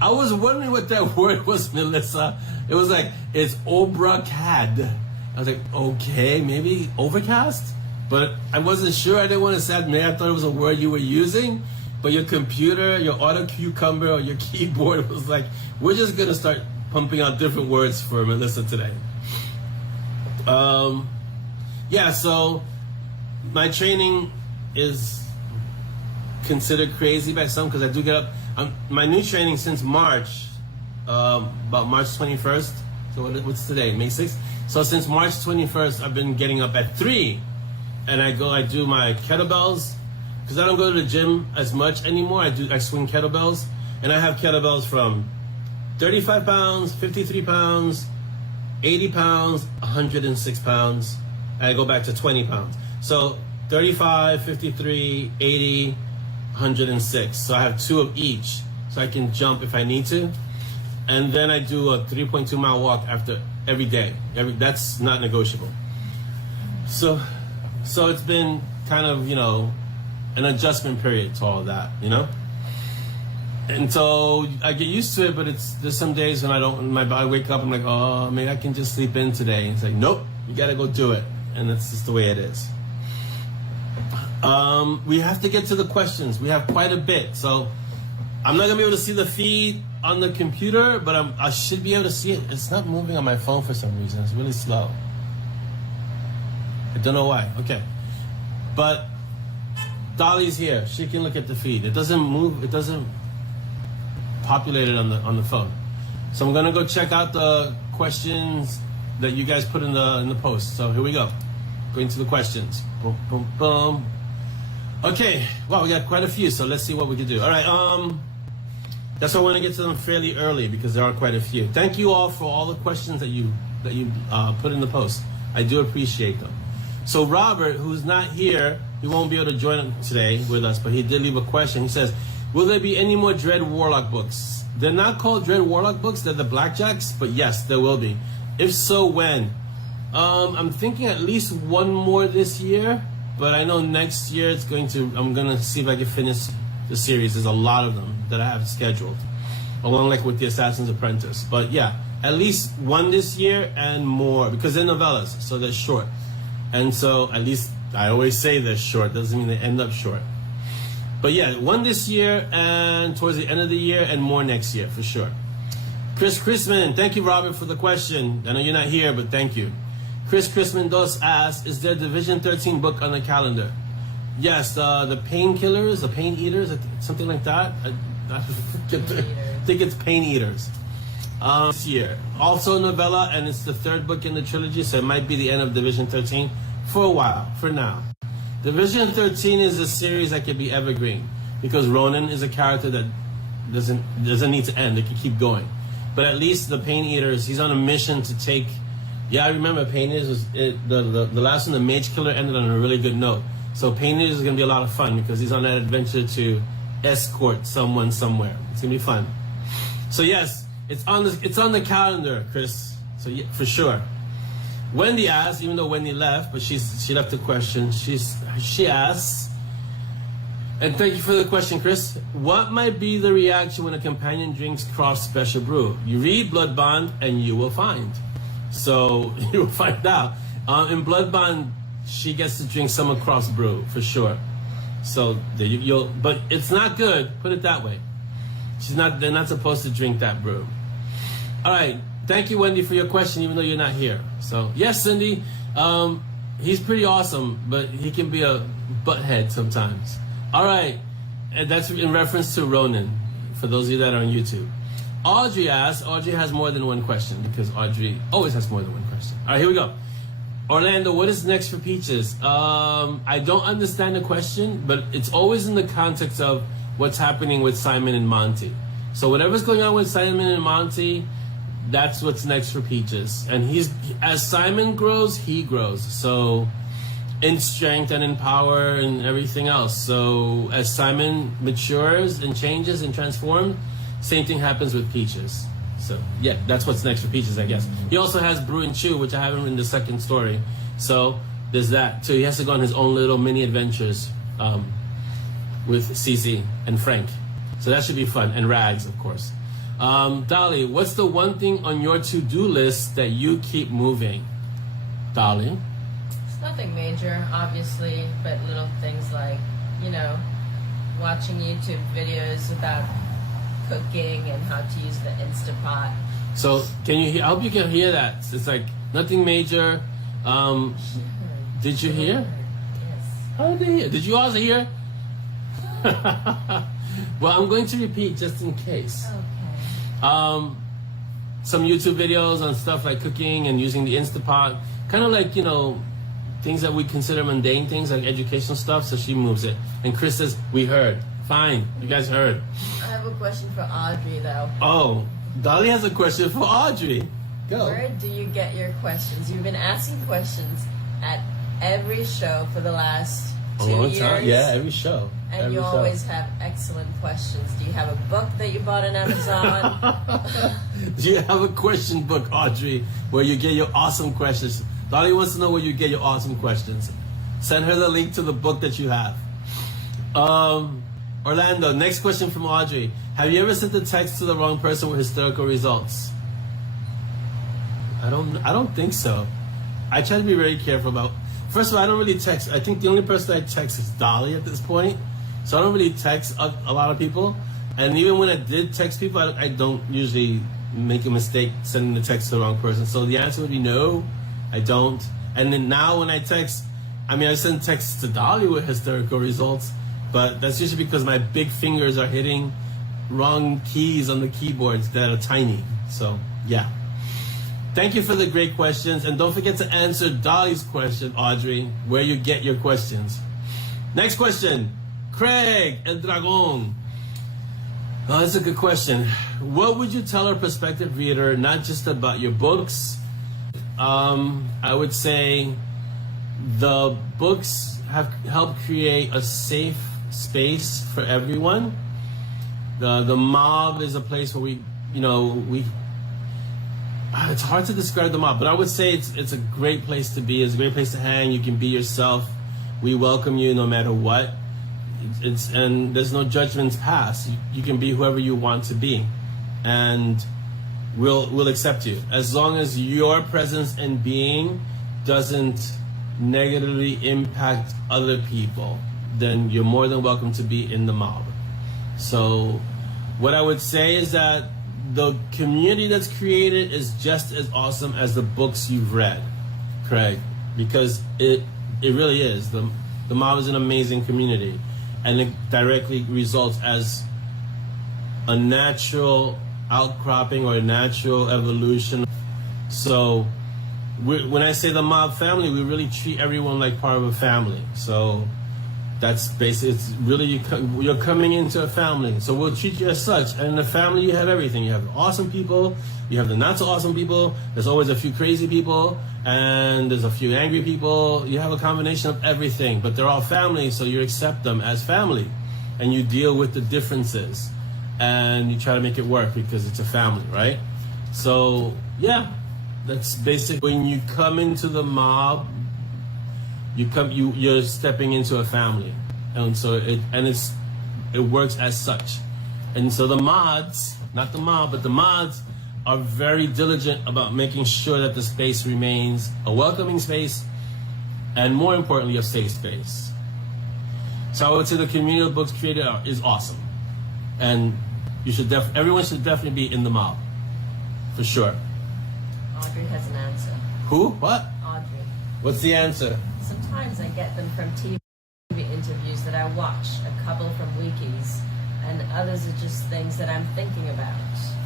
I was wondering what that word was, Melissa. It was like, it's obracad. I was like, okay, maybe overcast? But I wasn't sure. I didn't want to say it. Maybe I thought it was a word you were using. But your computer, your auto cucumber, or your keyboard was like, we're just gonna start pumping out different words for Melissa today. Yeah, so my training is considered crazy by some because I do get up. My new training since March, about March 21st. So what's today? May 6th? So since March 21st, I've been getting up at 3. And I do my kettlebells. Because I don't go to the gym as much anymore. I swing kettlebells. And I have kettlebells from 35 pounds, 53 pounds, 80 pounds, 106 pounds. And I go back to 20 pounds. So 35, 53, 80, 106. So I have 2 of each. So I can jump if I need to. And then I do a 3.2 mile walk after every day. That's not negotiable. So it's been kind of, an adjustment period to all of that, And so I get used to it, but there's some days when I wake up, I'm like, oh, maybe I can just sleep in today. It's like, nope, you gotta go do it. And that's just the way it is. We have to get to the questions. We have quite a bit. So I'm not gonna be able to see the feed on the computer, but I should be able to see it. It's not moving on my phone for some reason. It's really slow. I don't know why. Okay. But Dolly's here. She can look at the feed. It doesn't move. It doesn't populate it on the phone. So I'm gonna go check out the questions that you guys put in the post. So here we go. Going to the questions. Boom, boom, boom. Okay. Wow, we got quite a few. So let's see what we can do. All right. That's why I want to get to them fairly early because there are quite a few. Thank you all for all the questions that you put in the post. I do appreciate them. So Robert, who's not here, he won't be able to join today with us, but he did leave a question. He says, will there be any more Dread Warlock books? They're not called Dread Warlock books, they're the Blackjacks, but yes, there will be. If so, when? I'm thinking at least one more this year, but I know next year I'm gonna see if I can finish the series. There's a lot of them that I have scheduled, along like with the Assassin's Apprentice. But yeah, at least one this year and more, because they're novellas, so they're short. And so, at least, I always say they're short, doesn't mean they end up short. But yeah, one this year, and towards the end of the year, and more next year, for sure. Chris Chrisman, thank you, Robert, for the question. I know you're not here, but thank you. Chris Chrisman Dos asks, is there a Division 13 book on the calendar? Yes, the Painkillers, the Pain Eaters, something like that. I think it's Pain Eaters. This year. Also a novella, and it's the 3rd book in the trilogy, so it might be the end of Division 13 for a while, for now. Division 13 is a series that could be evergreen, because Ronan is a character that doesn't need to end. It can keep going. But at least the Pain Eaters, he's on a mission to take... Yeah, I remember Pain Eaters, the last one, the Mage Killer, ended on a really good note. So Pain Eaters is going to be a lot of fun, because he's on that adventure to escort someone somewhere. It's going to be fun. So yes, it's on the calendar, Chris. So yeah, for sure. Wendy asks, even though Wendy left, but she left a question. She asks, And thank you for the question, Chris. What might be the reaction when a companion drinks cross special brew? You read Blood Bond and you will find. So you will find out. In Blood Bond, she gets to drink some cross brew for sure. So but it's not good. Put it that way. They're not supposed to drink that brew. All right. Thank you, Wendy, for your question, even though you're not here. So yes, Cindy, he's pretty awesome, but he can be a butthead sometimes. All right, and that's in reference to Ronan, for those of you that are on YouTube. Audrey asks, Audrey has more than one question, because Audrey always has more than one question. All right, here we go. Orlando, what is next for Peaches? I don't understand the question, but it's always in the context of what's happening with Simon and Monty. So whatever's going on with Simon and Monty, that's what's next for Peaches. And as Simon grows, he grows. So in strength and in power and everything else. So as Simon matures and changes and transforms, same thing happens with Peaches. So yeah, that's what's next for Peaches, I guess. He also has Brew and Chew, which I haven't in the second story. So there's that. So he has to go on his own little mini adventures with Cece and Frank. So that should be fun. And Rags, of course. Dolly, what's the one thing on your to-do list that you keep moving? Dolly? Nothing major, obviously, but little things like, watching YouTube videos about cooking and how to use the Instapot. So, can you hear? I hope you can hear that. It's like nothing major. Did you hear? Yes. How did they hear? Did you also hear? Well, I'm going to repeat just in case. Okay. Some YouTube videos on stuff like cooking and using the Instapot, kind of like things that we consider mundane things like educational stuff. So she moves it, and Chris says, "We heard. Fine, you guys heard." I have a question for Audrey, though. Oh, Dolly has a question for Audrey. Go. Where do you get your questions? You've been asking questions at every show for the last 2 years. Yeah, every show. And you always have excellent questions. Do you have a book that you bought on Amazon? Do you have a question book, Audrey, where you get your awesome questions? Dolly wants to know where you get your awesome questions. Send her the link to the book that you have. Orlando, next question from Audrey. Have you ever sent a text to the wrong person with hysterical results? I don't think so. I try to be very careful about. First of all, I don't really text. I think the only person I text is Dolly at this point. So I don't really text a lot of people. And even when I did text people, I don't usually make a mistake sending the text to the wrong person. So the answer would be no, I don't. And then now when I text, I send texts to Dolly with hysterical results, but that's usually because my big fingers are hitting wrong keys on the keyboards that are tiny. So yeah. Thank you for the great questions. And don't forget to answer Dolly's question, Audrey, where you get your questions. Next question. Craig El Dragon. Oh, that's a good question. What would you tell our prospective reader, not just about your books? I would say the books have helped create a safe space for everyone. The mob is a place where it's hard to describe the mob, but I would say it's a great place to be. It's a great place to hang. You can be yourself. We welcome you no matter what. And there's no judgments passed. You can be whoever you want to be, and we'll accept you as long as your presence and being doesn't negatively impact other people. Then you're more than welcome to be in the mob. So what I would say is that the community that's created is just as awesome as the books you've read, Craig, because it really is. The mob is an amazing community, and it directly results as a natural outcropping or a natural evolution. So when I say the mob family, we really treat everyone like part of a family. So that's basically, it's really, you're coming into a family. So we'll treat you as such. And in the family, you have everything. You have awesome people. You have the not so awesome people. There's always a few crazy people. And there's a few angry people. You have a combination of everything. But they're all family, so you accept them as family. And you deal with the differences. And you try to make it work because it's a family, right? So, yeah. That's basically when you come into the mob, you're stepping into a family. and so it works as such. And so the mods, not the mob, but the mods are very diligent about making sure that the space remains a welcoming space, and more importantly, a safe space. So I would say the community of books created is awesome, and you should everyone should definitely be in the mob, for sure. Audrey has an answer. Who? What? Audrey. What's the answer? Sometimes I get them from TV interviews that I watch, a couple from wikis, and others are just things that I'm thinking about.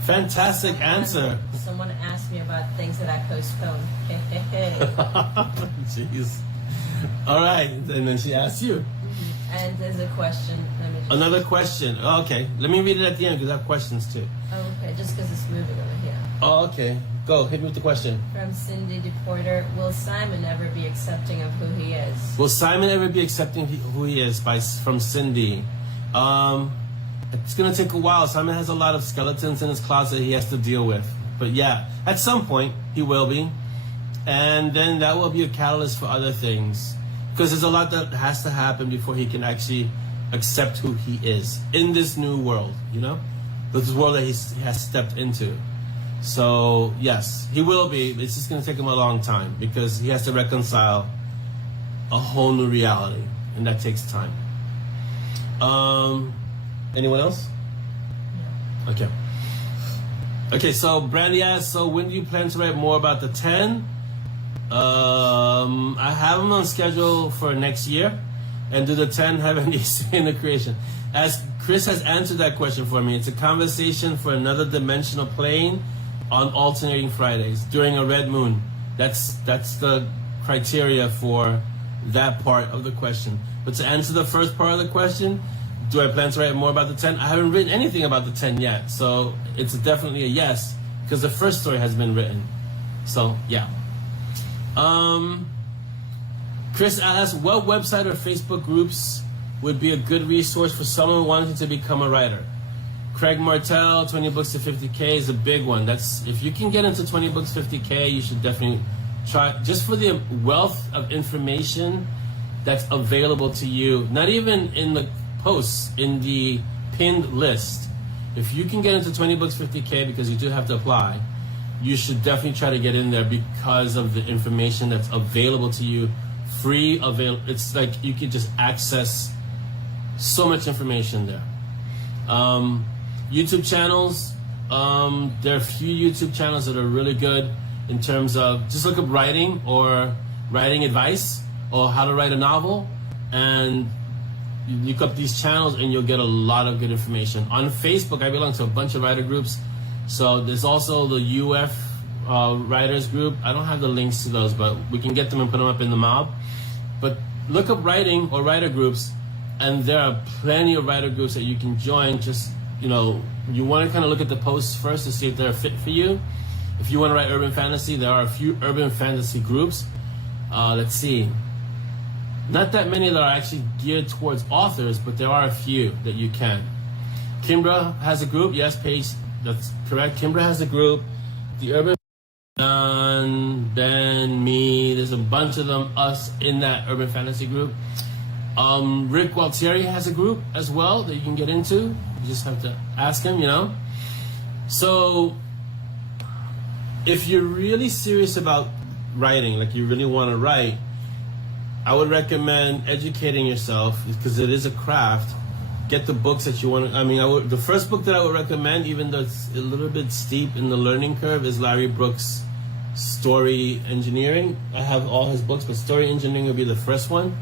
Fantastic answer. Someone asked me about things that I postponed. Jeez. All right, and then she asked you. And there's a question. Let me just... Another question. Oh, okay, let me read it at the end because I have questions too. Oh, okay, just because it's moving over here. Oh, okay. Go, hit me with the question. From Cindy DePorter, will Simon ever be accepting of who he is? Will Simon ever be accepting who he is? From Cindy. It's gonna take a while. Simon has a lot of skeletons in his closet he has to deal with. But yeah, at some point he will be, and then that will be a catalyst for other things. Because there's a lot that has to happen before he can actually accept who he is in this new world. You know, this world that he has stepped into. So yes, he will be. It's just gonna take him a long time because he has to reconcile a whole new reality, and that takes time. Anyone else? No. Okay. Okay, so Brandy asks, so when do you plan to write more about the 10? I have them on schedule for next year. And do the 10 have any say in the creation? As Chris has answered that question for me, it's a conversation for another dimensional plane on alternating Fridays during a red moon. That's the criteria for that part of the question. But to answer the first part of the question, do I plan to write more about the 10? I haven't written anything about the 10 yet, so it's definitely a yes, because the first story has been written. So, yeah. Chris asks, what website or Facebook groups would be a good resource for someone wanting to become a writer? Craig Martell, 20 books to 50K is a big one. That's, if you can get into 20 books 50K, you should definitely try, just for the wealth of information that's available to you, not even in the posts, in the pinned list. If you can get into 20 books 50K, because you do have to apply, you should definitely try to get in there because of the information that's available to you, free, it's like you could just access so much information there. YouTube channels, there are a few YouTube channels that are really good in terms of, just look up writing or writing advice or how to write a novel, and you look up these channels and you'll get a lot of good information. On Facebook, I belong to a bunch of writer groups. So there's also the UF writers group. I don't have the links to those, but we can get them and put them up in the mob. But look up writing or writer groups, and there are plenty of writer groups that you can join. Just, you know, you want to kind of look at the posts first to see if they're a fit for you. If you want to write urban fantasy, there are a few urban fantasy groups. Let's see. Not that many that are actually geared towards authors, but there are a few that you can. Kimbra has a group. Yes, Paige, that's correct. Kimbra has a group. The Urban Ben, me, there's a bunch of them, us in that urban fantasy group. Rick Gualtieri has a group as well that you can get into. You just have to ask him, you know. So if you're really serious about writing, like you really want to write, I would recommend educating yourself because it is a craft. Get the books that you want to, I mean, the first book that I would recommend, even though it's a little bit steep in the learning curve, is Larry Brooks' Story Engineering. I have all his books, but Story Engineering will be the first one.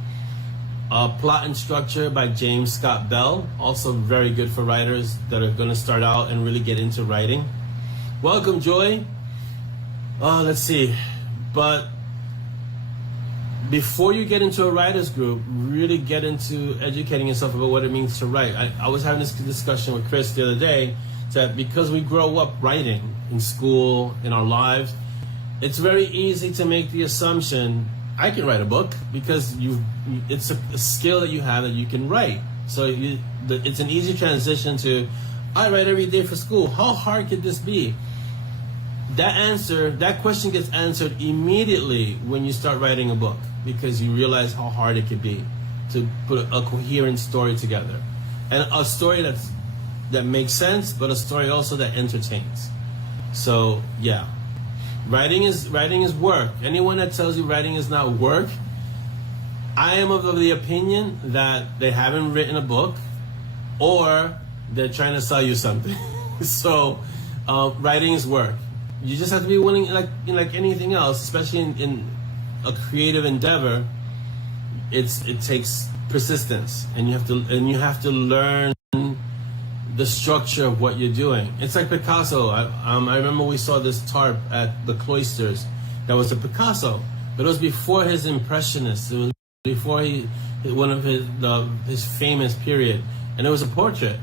Plot and Structure by James Scott Bell, also very good for writers that are going to start out and really get into writing. Welcome, Joy. Let's see. But before you get into a writer's group, really get into educating yourself about what it means to write. I was having this discussion with Chris the other day, that because we grow up writing in school, in our lives, it's very easy to make the assumption, I can write a book, because it's a skill that you have that you can write. So it's an easy transition to, I write every day for school. How hard could this be? That question gets answered immediately when you start writing a book, because you realize how hard it could be. to put a coherent story together, and a story that makes sense, but a story also that entertains. So yeah, writing is work. Anyone that tells you writing is not work, I am of the opinion that they haven't written a book, or they're trying to sell you something. So writing is work. You just have to be willing, like anything else, especially in a creative endeavor. It takes persistence, and you have to learn the structure of what you're doing. It's like Picasso. I remember we saw this tarp at the Cloisters. That was a Picasso, but it was before his Impressionists. It was before one of his famous period, and it was a portrait.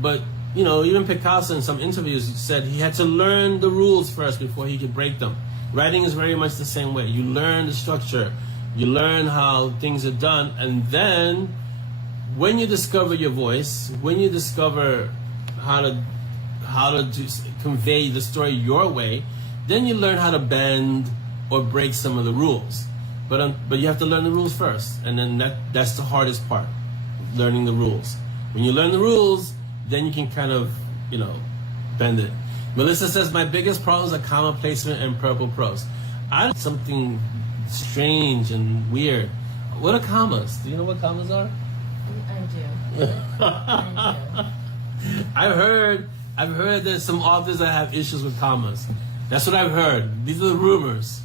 But you know, even Picasso in some interviews said he had to learn the rules first before he could break them. Writing is very much the same way. You learn the structure, you learn how things are done, and then when you discover your voice, when you discover how to convey the story your way, then you learn how to bend or break some of the rules. But you have to learn the rules first, and then that's the hardest part, learning the rules. When you learn the rules, then you can kind of, bend it. Melissa says, my biggest problems are comma placement and purple prose. Something strange and weird. What are commas? Do you know what commas are? I do. I do. I've heard there's some authors that have issues with commas. That's what I've heard. These are the rumors.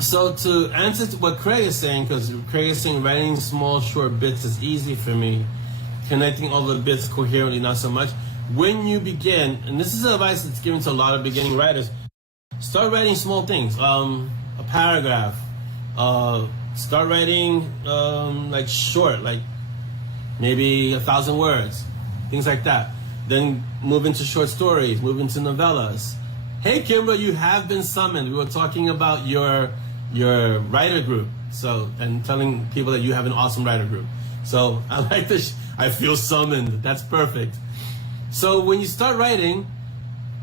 So to answer to what Craig is saying, because Craig is saying writing small short bits is easy for me, connecting all the bits coherently not so much. When you begin, and this is advice that's given to a lot of beginning writers, start writing small things, a paragraph, start writing like short, like maybe 1,000 words, things like that. Then move into short stories, move into novellas. Hey Kimbra, you have been summoned. We were talking about your writer group, and telling people that you have an awesome writer group. So I like this. I feel summoned. That's perfect. So when you start writing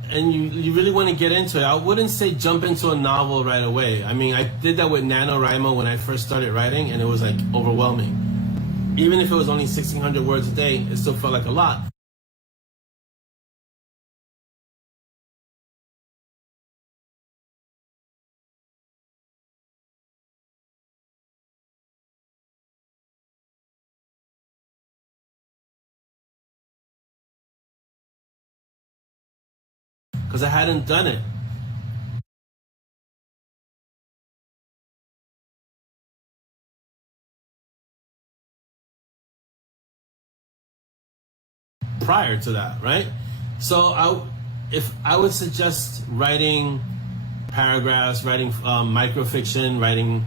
and you really want to get into it, I wouldn't say jump into a novel right away. I mean, I did that with NaNoWriMo when I first started writing, and it was like overwhelming. Even if it was only 1,600 words a day, it still felt like a lot. Because I hadn't done it. Prior to that, right? So if I would suggest writing paragraphs, writing microfiction, writing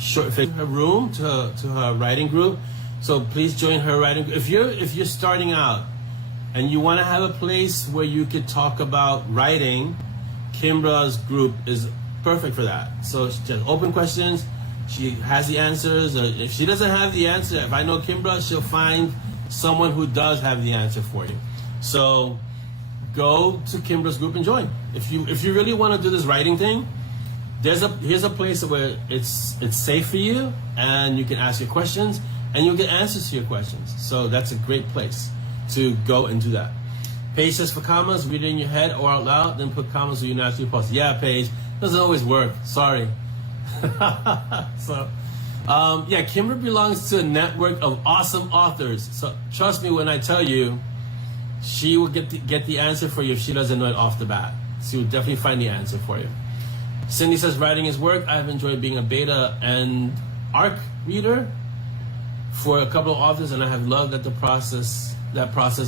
short fiction, her room to her writing group. So please join her writing group. If you're starting out and you want to have a place where you could talk about writing, Kimbra's group is perfect for that. So just open questions. She has the answers. Or if she doesn't have the answer, if I know Kimbra, she'll find someone who does have the answer for you. So go to Kimbra's group and join. If you really want to do this writing thing, here's a place where it's safe for you, and you can ask your questions and you'll get answers to your questions. So that's a great place to go and do that. Paige says, for commas, read it in your head or out loud, then put commas where you naturally post. Yeah, Paige, doesn't always work. Sorry. So, yeah, Kimbra belongs to a network of awesome authors. So trust me when I tell you, she will get the answer for you if she doesn't know it off the bat. She will definitely find the answer for you. Cindy says, writing is work. I've enjoyed being a beta and ARC reader for a couple of authors, and I have loved that process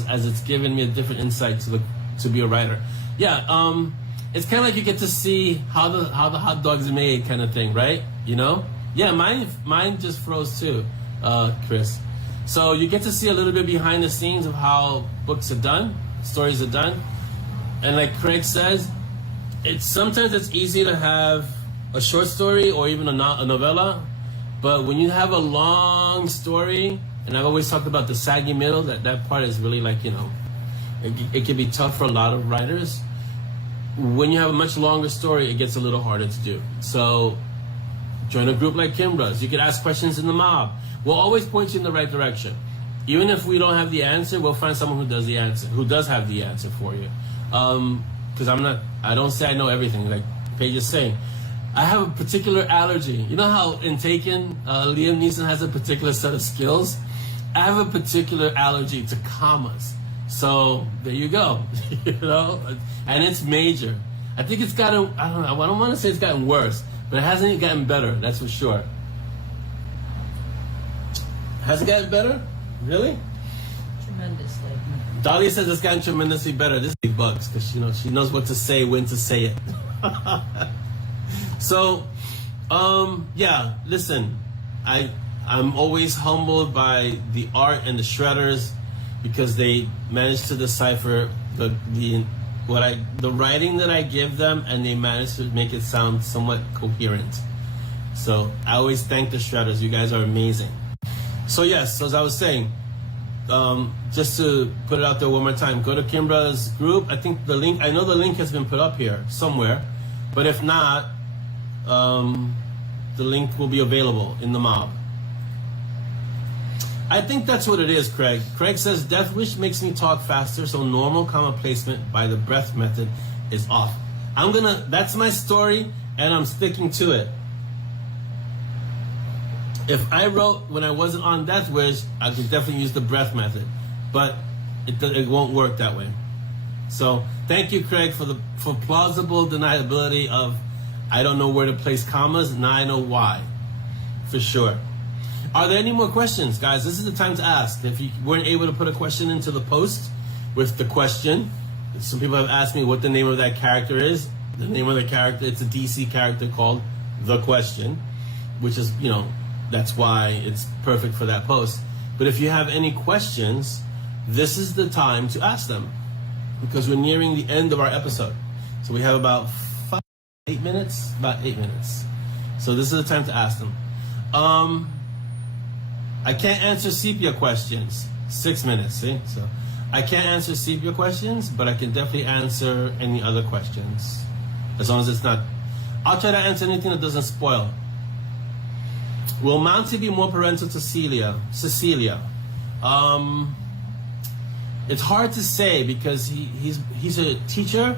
as it's given me a different insight to be a writer. Yeah, it's kind of like you get to see how the hot dog's made, kind of thing, right? You know? Yeah, mine just froze too, Chris. So you get to see a little bit behind the scenes of how books are done, stories are done, and like Craig says, sometimes it's easy to have a short story or even a novella, but when you have a long story, and I've always talked about the saggy middle, that part is really like, it can be tough for a lot of writers. When you have a much longer story, it gets a little harder to do. So Join a group like Kimbra's. You can ask questions in the mob. We'll always point you in the right direction. Even if we don't have the answer, we'll find someone who does the answer, who does have the answer for you. Because I don't say I know everything, like Paige is saying. I have a particular allergy. You know how in Taken, Liam Neeson has a particular set of skills? I have a particular allergy to commas. So there you go, you know? And it's major. I think it's gotten, I don't know, I don't want to say it's gotten worse, but it hasn't gotten better, that's for sure. Has it gotten better? Really? Tremendously. Dahlia says it's gotten tremendously better. This is bugs, because you know she knows what to say, when to say it. So, yeah, listen, I'm always humbled by the art and the shredders because they manage to decipher the writing that I give them, and they manage to make it sound somewhat coherent. So I always thank the shredders. You guys are amazing. So yes, so as I was saying, just to put it out there one more time, go to Kimbra's group. I think the link, I know the link has been put up here somewhere, but if not, the link will be available in the mob. I think that's what it is, Craig. Craig says, Death Wish makes me talk faster, so normal comma placement by the breath method is off. That's my story, and I'm sticking to it. If I wrote when I wasn't on Death Wish, I could definitely use the breath method, but it won't work that way. So thank you, Craig, for plausible deniability of I don't know where to place commas. Now I know why, for sure. Are there any more questions, guys? This is the time to ask. If you weren't able to put a question into the post with the question, some people have asked me what the name of that character is. The name of the character, it's a DC character called The Question, which is, you know, that's why it's perfect for that post. But if you have any questions, this is the time to ask them, because we're nearing the end of our episode. So we have about 8 minutes? About 8 minutes. So this is the time to ask them. I can't answer sepia questions. 6 minutes, see? So I can't answer sepia questions, but I can definitely answer any other questions. As long as it's not... I'll try to answer anything that doesn't spoil. Will Monty be more parental to Cecilia? It's hard to say because he's a teacher,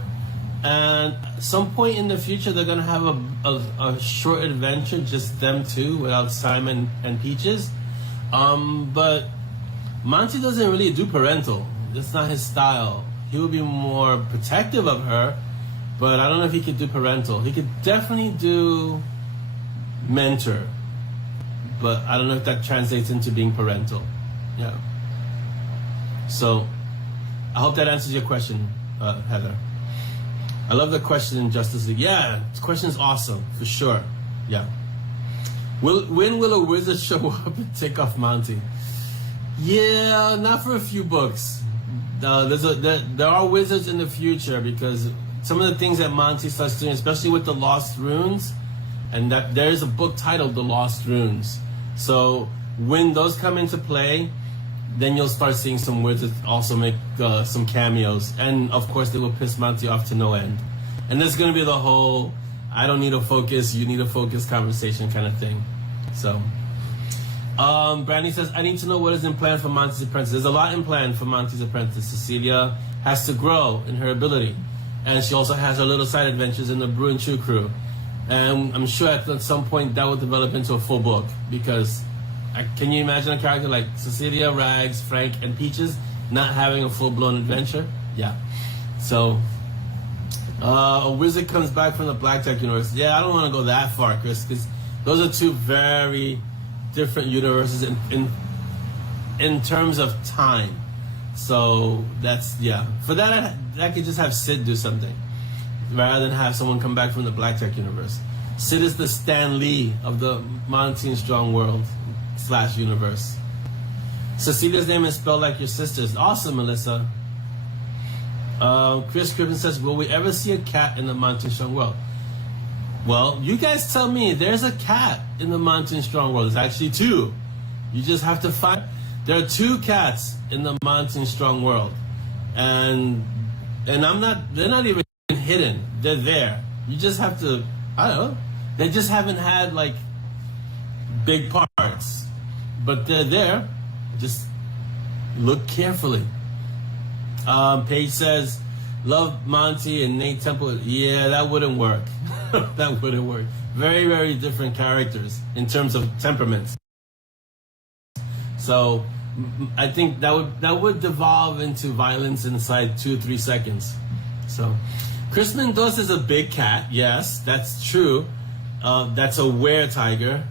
and at some point in the future they're gonna have a short adventure, just them two, without Simon and Peaches. But Monty doesn't really do parental. That's not his style. He would be more protective of her, but I don't know if he could do parental. He could definitely do mentor, but I don't know if that translates into being parental. Yeah. So I hope that answers your question, Heather. I love the question in Justice League. Yeah, this question is awesome, for sure. Yeah. When will a wizard show up and take off Monty? Yeah, not for a few books. There are wizards in the future, because some of the things that Monty starts doing, especially with the Lost Runes, and that there is a book titled The Lost Runes. So when those come into play, then you'll start seeing some wizards also make some cameos. And of course they will piss Monty off to no end. And there's going to be the whole, I don't need a focus, you need a focus conversation kind of thing. So, Brandy says, I need to know what is in plan for Monty's apprentice. There's a lot in plan for Monty's apprentice. Cecilia has to grow in her ability. And she also has her little side adventures in the Brew and Chew crew. And I'm sure at some point that will develop into a full book, because can you imagine a character like Cecilia, Rags, Frank, and Peaches not having a full-blown adventure? Yeah. So, a wizard comes back from the Blackjack universe. Yeah, I don't want to go that far, Chris, because those are two very different universes in terms of time. So that's, yeah. For that, I could just have Sid do something, rather than have someone come back from the Blackjack universe. Sid is the Stan Lee of the Monty and Strong World / universe. Cecilia's name is spelled like your sister's. Awesome, Melissa. Chris Crippen says, will we ever see a cat in the Monty and Strong World? Well, you guys tell me. There's a cat in the Monty and Strong World. There's actually two. You just have to find... There are two cats in the Monty and Strong World. And they're not even hidden. They're there. You just have to, I don't know. They just haven't had, like, big parts, but they're there. Just look carefully. Paige says, love Monty and Nate Temple. Yeah, that wouldn't work. That wouldn't work. Very, very different characters in terms of temperaments. So I think that would devolve into violence inside 2-3 seconds. So Chris Mendoza is a big cat. Yes, that's true. That's a were-tiger.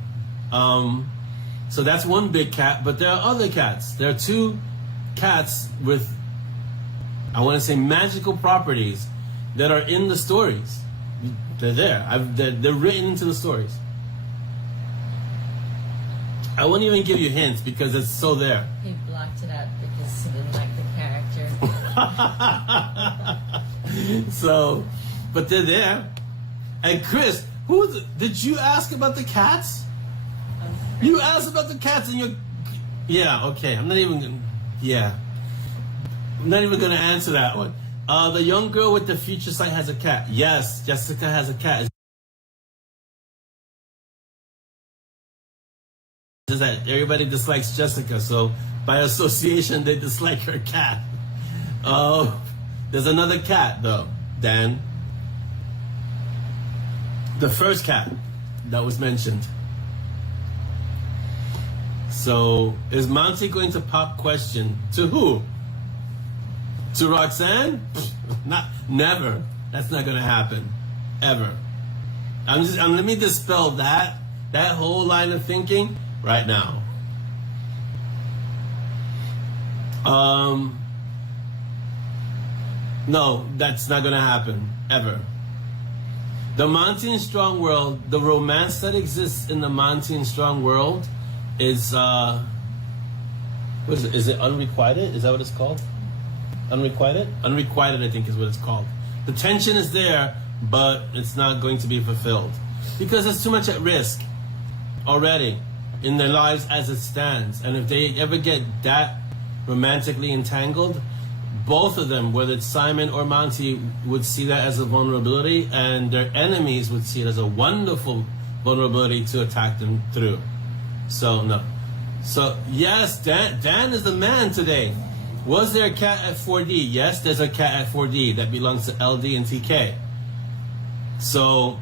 So that's one big cat, but there are other cats. There are two cats with, I want to say, magical properties that are in the stories. They're there. They're written into the stories. I won't even give you hints because it's so there. He blocked it out because he didn't like the character. So, but they're there. And Chris, did you ask about the cats? You asked about the cats and you're... Yeah, okay. I'm not even going to answer that one. The young girl with the future sight has a cat. Yes, Jessica has a cat. Just that everybody dislikes Jessica, so by association they dislike her cat. There's another cat though, Dan. The first cat that was mentioned. So is Monty going to pop question to who? To Roxanne? Never. That's not gonna happen. Ever. Let me dispel that whole line of thinking right now. No, that's not gonna happen. Ever. The Monty and Strong world, the romance that exists in the Monty and Strong world is what is it? Is it unrequited? Is that what it's called? Unrequited? Unrequited, I think, is what it's called. The tension is there, but it's not going to be fulfilled because there's too much at risk already in their lives as it stands. And if they ever get that romantically entangled, both of them, whether it's Simon or Monty, would see that as a vulnerability, and their enemies would see it as a wonderful vulnerability to attack them through. So, no. So, yes, Dan is the man today. Was there a cat at 4D? Yes, there's a cat at 4D that belongs to LD and TK. So,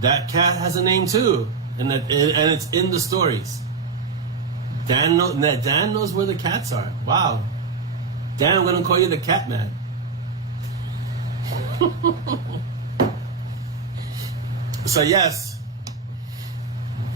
that cat has a name too, and it's in the stories. Dan knows where the cats are. Wow. Dan, I'm going to call you the cat man. So, yes.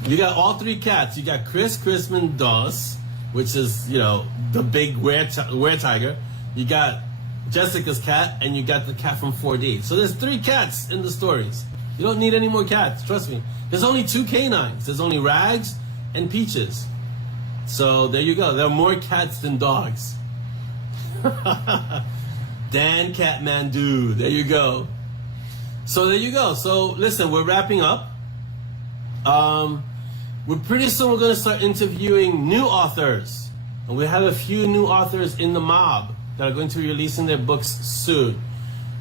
You got all three cats. You got Chris Mendoza, which is, the big were-tiger. You got Jessica's cat, and you got the cat from 4D. So there's 3 cats in the stories. You don't need any more cats, trust me. There's only 2 canines. There's only Rags and Peaches. So there you go. There are more cats than dogs. Dan Catmandu. There you go. So there you go. So listen, we're wrapping up. We're pretty soon we're going to start interviewing new authors. And we have a few new authors in the mob that are going to be releasing their books soon.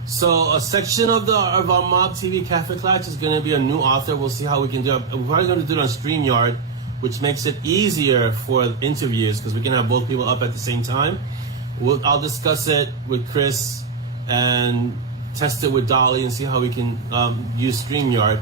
So a section of our Mob TV Cafe Clash is going to be a new author. We'll see how we can do it. We're probably going to do it on StreamYard, which makes it easier for interviews because we can have both people up at the same time. I'll discuss it with Chris and test it with Dolly and see how we can use StreamYard.